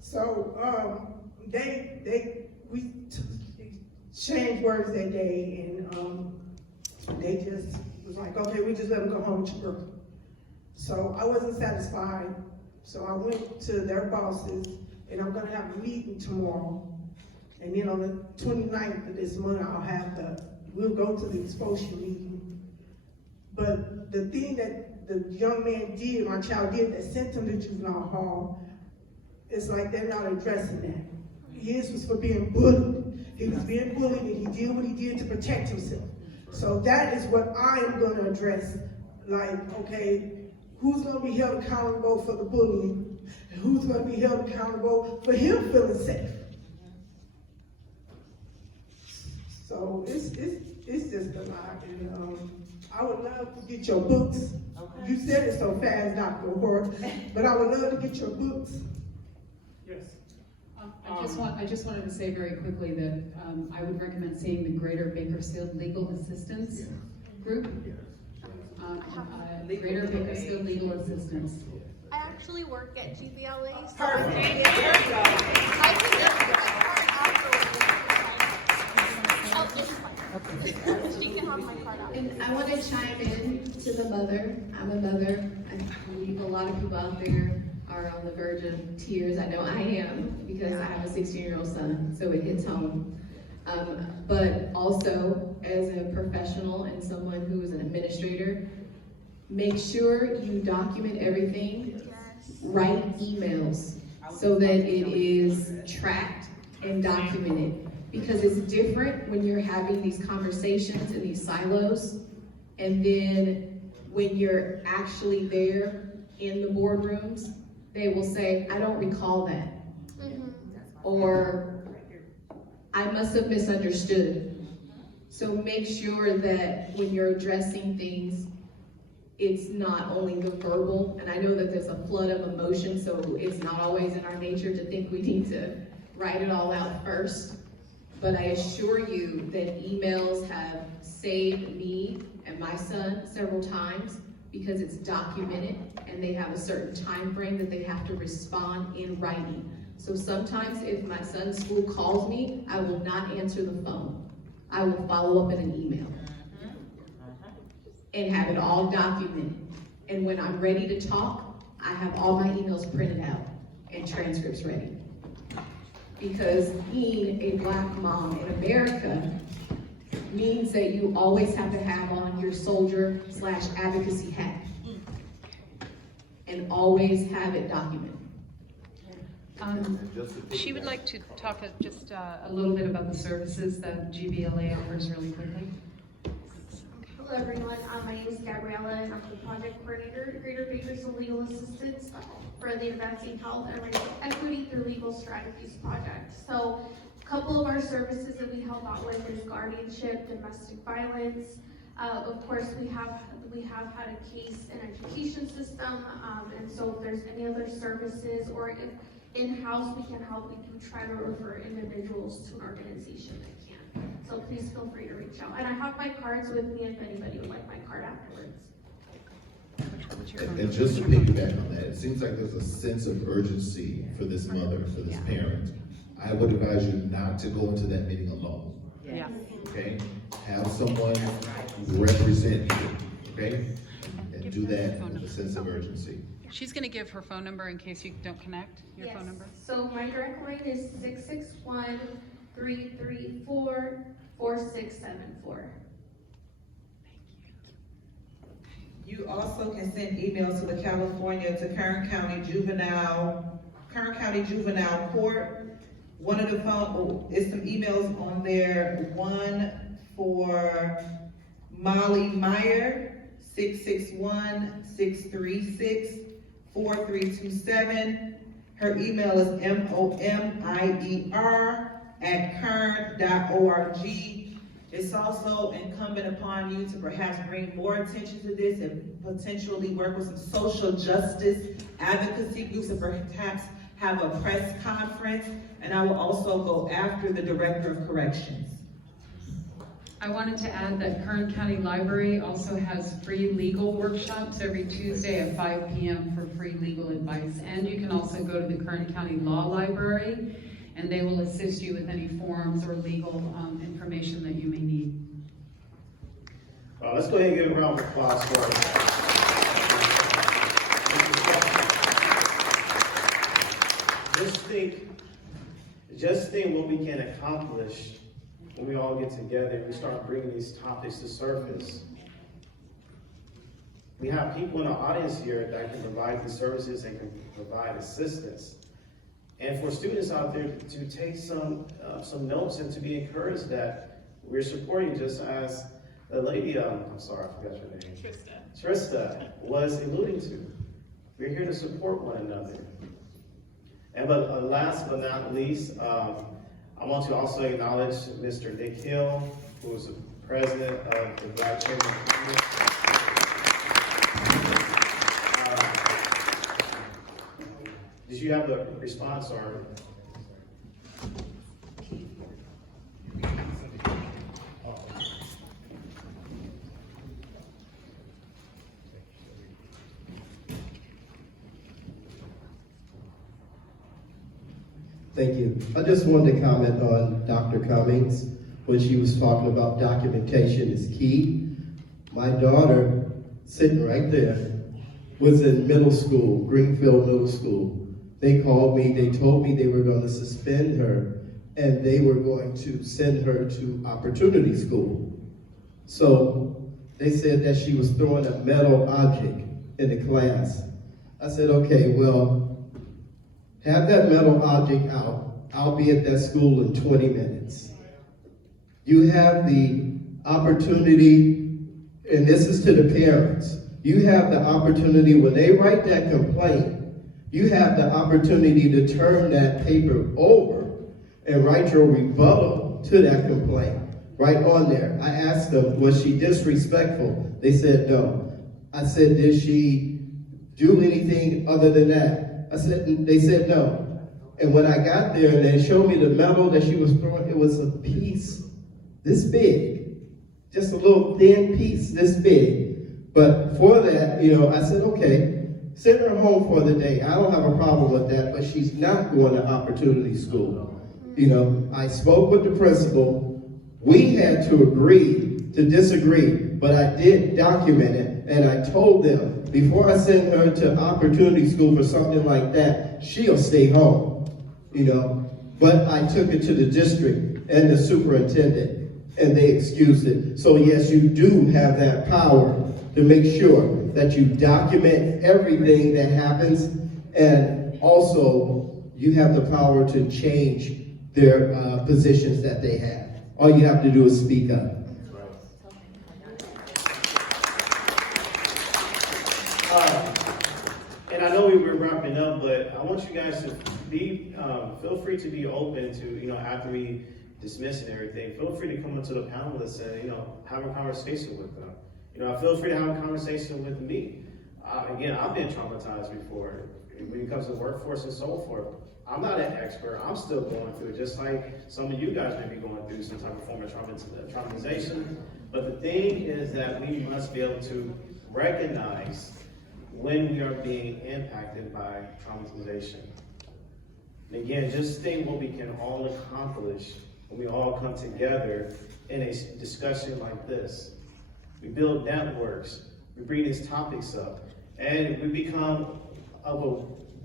So we exchanged words that day, and they just was like, okay, we just let him go home with your birthday. So I wasn't satisfied, so I went to their bosses, and I'm gonna have a meeting tomorrow. And then on the 29th of this month, we'll go to the exposure meeting. But the thing that the young man did, my child did, that sent him to juvenile hall, it's like they're not addressing that. His was for being bullied. He was being bullied, and he did what he did to protect himself. So that is what I am gonna address. Like, okay, who's gonna be held accountable for the bullying? And who's gonna be held accountable for him feeling safe? So it's just a lot, and I would love to get your books. Okay. You said it so fast, Dr. O'Hara, but I would love to get your books. Yes. I just wanted to say very quickly that I would recommend seeing the Greater Bakersfield Legal Assistance Group. Greater Bakersfield Legal Assistance. I actually work at GBLA. So Perfect. She can have my card out. And I want to chime in to the mother. I'm a mother. I believe a lot of people out there are on the verge of tears. I know I am, because I have a 16-year-old son, so it hits home. But also, as a professional and someone who is an administrator, make sure you document everything. Yes. Write emails so that it is tracked and documented. Because it's different when you're having these conversations in these silos, and then when you're actually there in the boardrooms, they will say, I don't recall that. Mm-hmm. Or, I must have misunderstood. So make sure that when you're addressing things, it's not only the verbal, and I know that there's a flood of emotion, so it's not always in our nature to think we need to write it all out first. But I assure you that emails have saved me and my son several times because it's documented and they have a certain time frame that they have to respond in writing. So sometimes if my son's school calls me, I will not answer the phone. I will follow up in an email and have it all documented. And when I'm ready to talk, I have all my emails printed out and transcripts ready. Because being a Black mom in America means that you always have to have on your soldier/advocacy hat and always have it documented. She would like to talk just A little bit about the services that GBLA offers really quickly. Hello everyone, my name is Gabriella and I'm the project coordinator at Greater Bakersfield Legal Assistance for the Advancing Health and Racial Equity Through Legal Strategies project. So a couple of our services that we help out with is guardianship, domestic violence. Of course, we have had a case in education system, and so if there's any other services or if in-house we can help, we do try to refer individuals to an organization that can. So please feel free to reach out. And I have my cards with me if anybody would like my card afterwards. And just to piggyback on that, it seems like there's a sense of urgency for this mother, for this parent. I would advise you not to go into that meeting alone. Yeah. Okay? Have someone represent you, okay? And do that with a sense of urgency. She's going to give her phone number in case you don't connect. Your phone number. So my direct line is 661-334-4674. You also can send emails to the California, to Kern County Juvenile Court. One of the is some emails on there. One for Molly Meyer, 661-636-4327. Her email is momier@kern.org. It's also incumbent upon you to perhaps bring more attention to this and potentially work with some social justice advocacy groups and perhaps have a press conference, and I will also go after the Director of Corrections. I wanted to add that Kern County Library also has free legal workshops every Tuesday at 5 p.m. for free legal advice. And you can also go to the Kern County Law Library, and they will assist you with any forms or legal information that you may need. Let's go ahead and give a round of applause for it. Just think what we can accomplish when we all get together and we start bringing these topics to surface. We have people in the audience here that can provide these services and can provide assistance. And for students out there to take some notes and to be encouraged that we're supporting, just as the lady, I'm sorry, I forgot your name. Trista was alluding to. We're here to support one another. And last but not least, I want to also acknowledge Mr. Nick Hill, who is the president of the Black Chamber of Commerce. Did you have a response, or? Thank you. I just wanted to comment on Dr. Cummings when she was talking about documentation is key. My daughter, sitting right there, was in middle school, Greenfield Middle School. They called me, they told me they were going to suspend her and they were going to send her to opportunity school. So they said that she was throwing a metal object in the class. I said, okay, well, have that metal object out. I'll be at that school in 20 minutes. You have the opportunity, and this is to the parents, you have the opportunity when they write that complaint, you have the opportunity to turn that paper over and write your rebuttal to that complaint right on there. I asked them, was she disrespectful? They said no. I said, did she do anything other than that? They said no. And when I got there and they showed me the metal that she was throwing, it was a piece this big, just a little thin piece this big. But for that, I said, okay, send her home for the day. I don't have a problem with that, but she's not going to opportunity school. I spoke with the principal. We had to agree to disagree, but I did document it, and I told them, before I send her to opportunity school for something like that, she'll stay home, But I took it to the district and the superintendent, and they excused it. So yes, you do have that power to make sure that you document everything that happens, and also you have the power to change their positions that they have. All you have to do is speak up. And I know we were wrapping up, but I want you guys to be, feel free to be open to, after we dismiss and everything, feel free to come up to the panelists and, have a conversation with them. Feel free to have a conversation with me. Again, I've been traumatized before when it comes to workforce and so forth. I'm not an expert. I'm still going through it, just like some of you guys may be going through some type of form of traumatization. But the thing is that we must be able to recognize when we are being impacted by traumatization. And again, just think what we can all accomplish when we all come together in a discussion like this. We build networks, we bring these topics up, and we become of a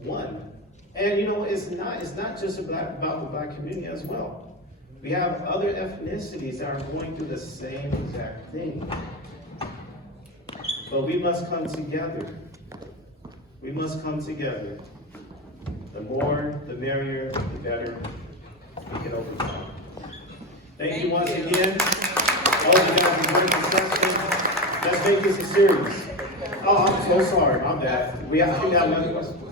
one. And it's not just about the Black community as well. We have other ethnicities that are going through the same exact thing. But we must come together. We must come together. The more, the merrier, the better we can overcome. Thank you once again. All of you guys enjoyed the session. Let's make this a series. Oh, I'm so sorry. My bad. We have to have another question.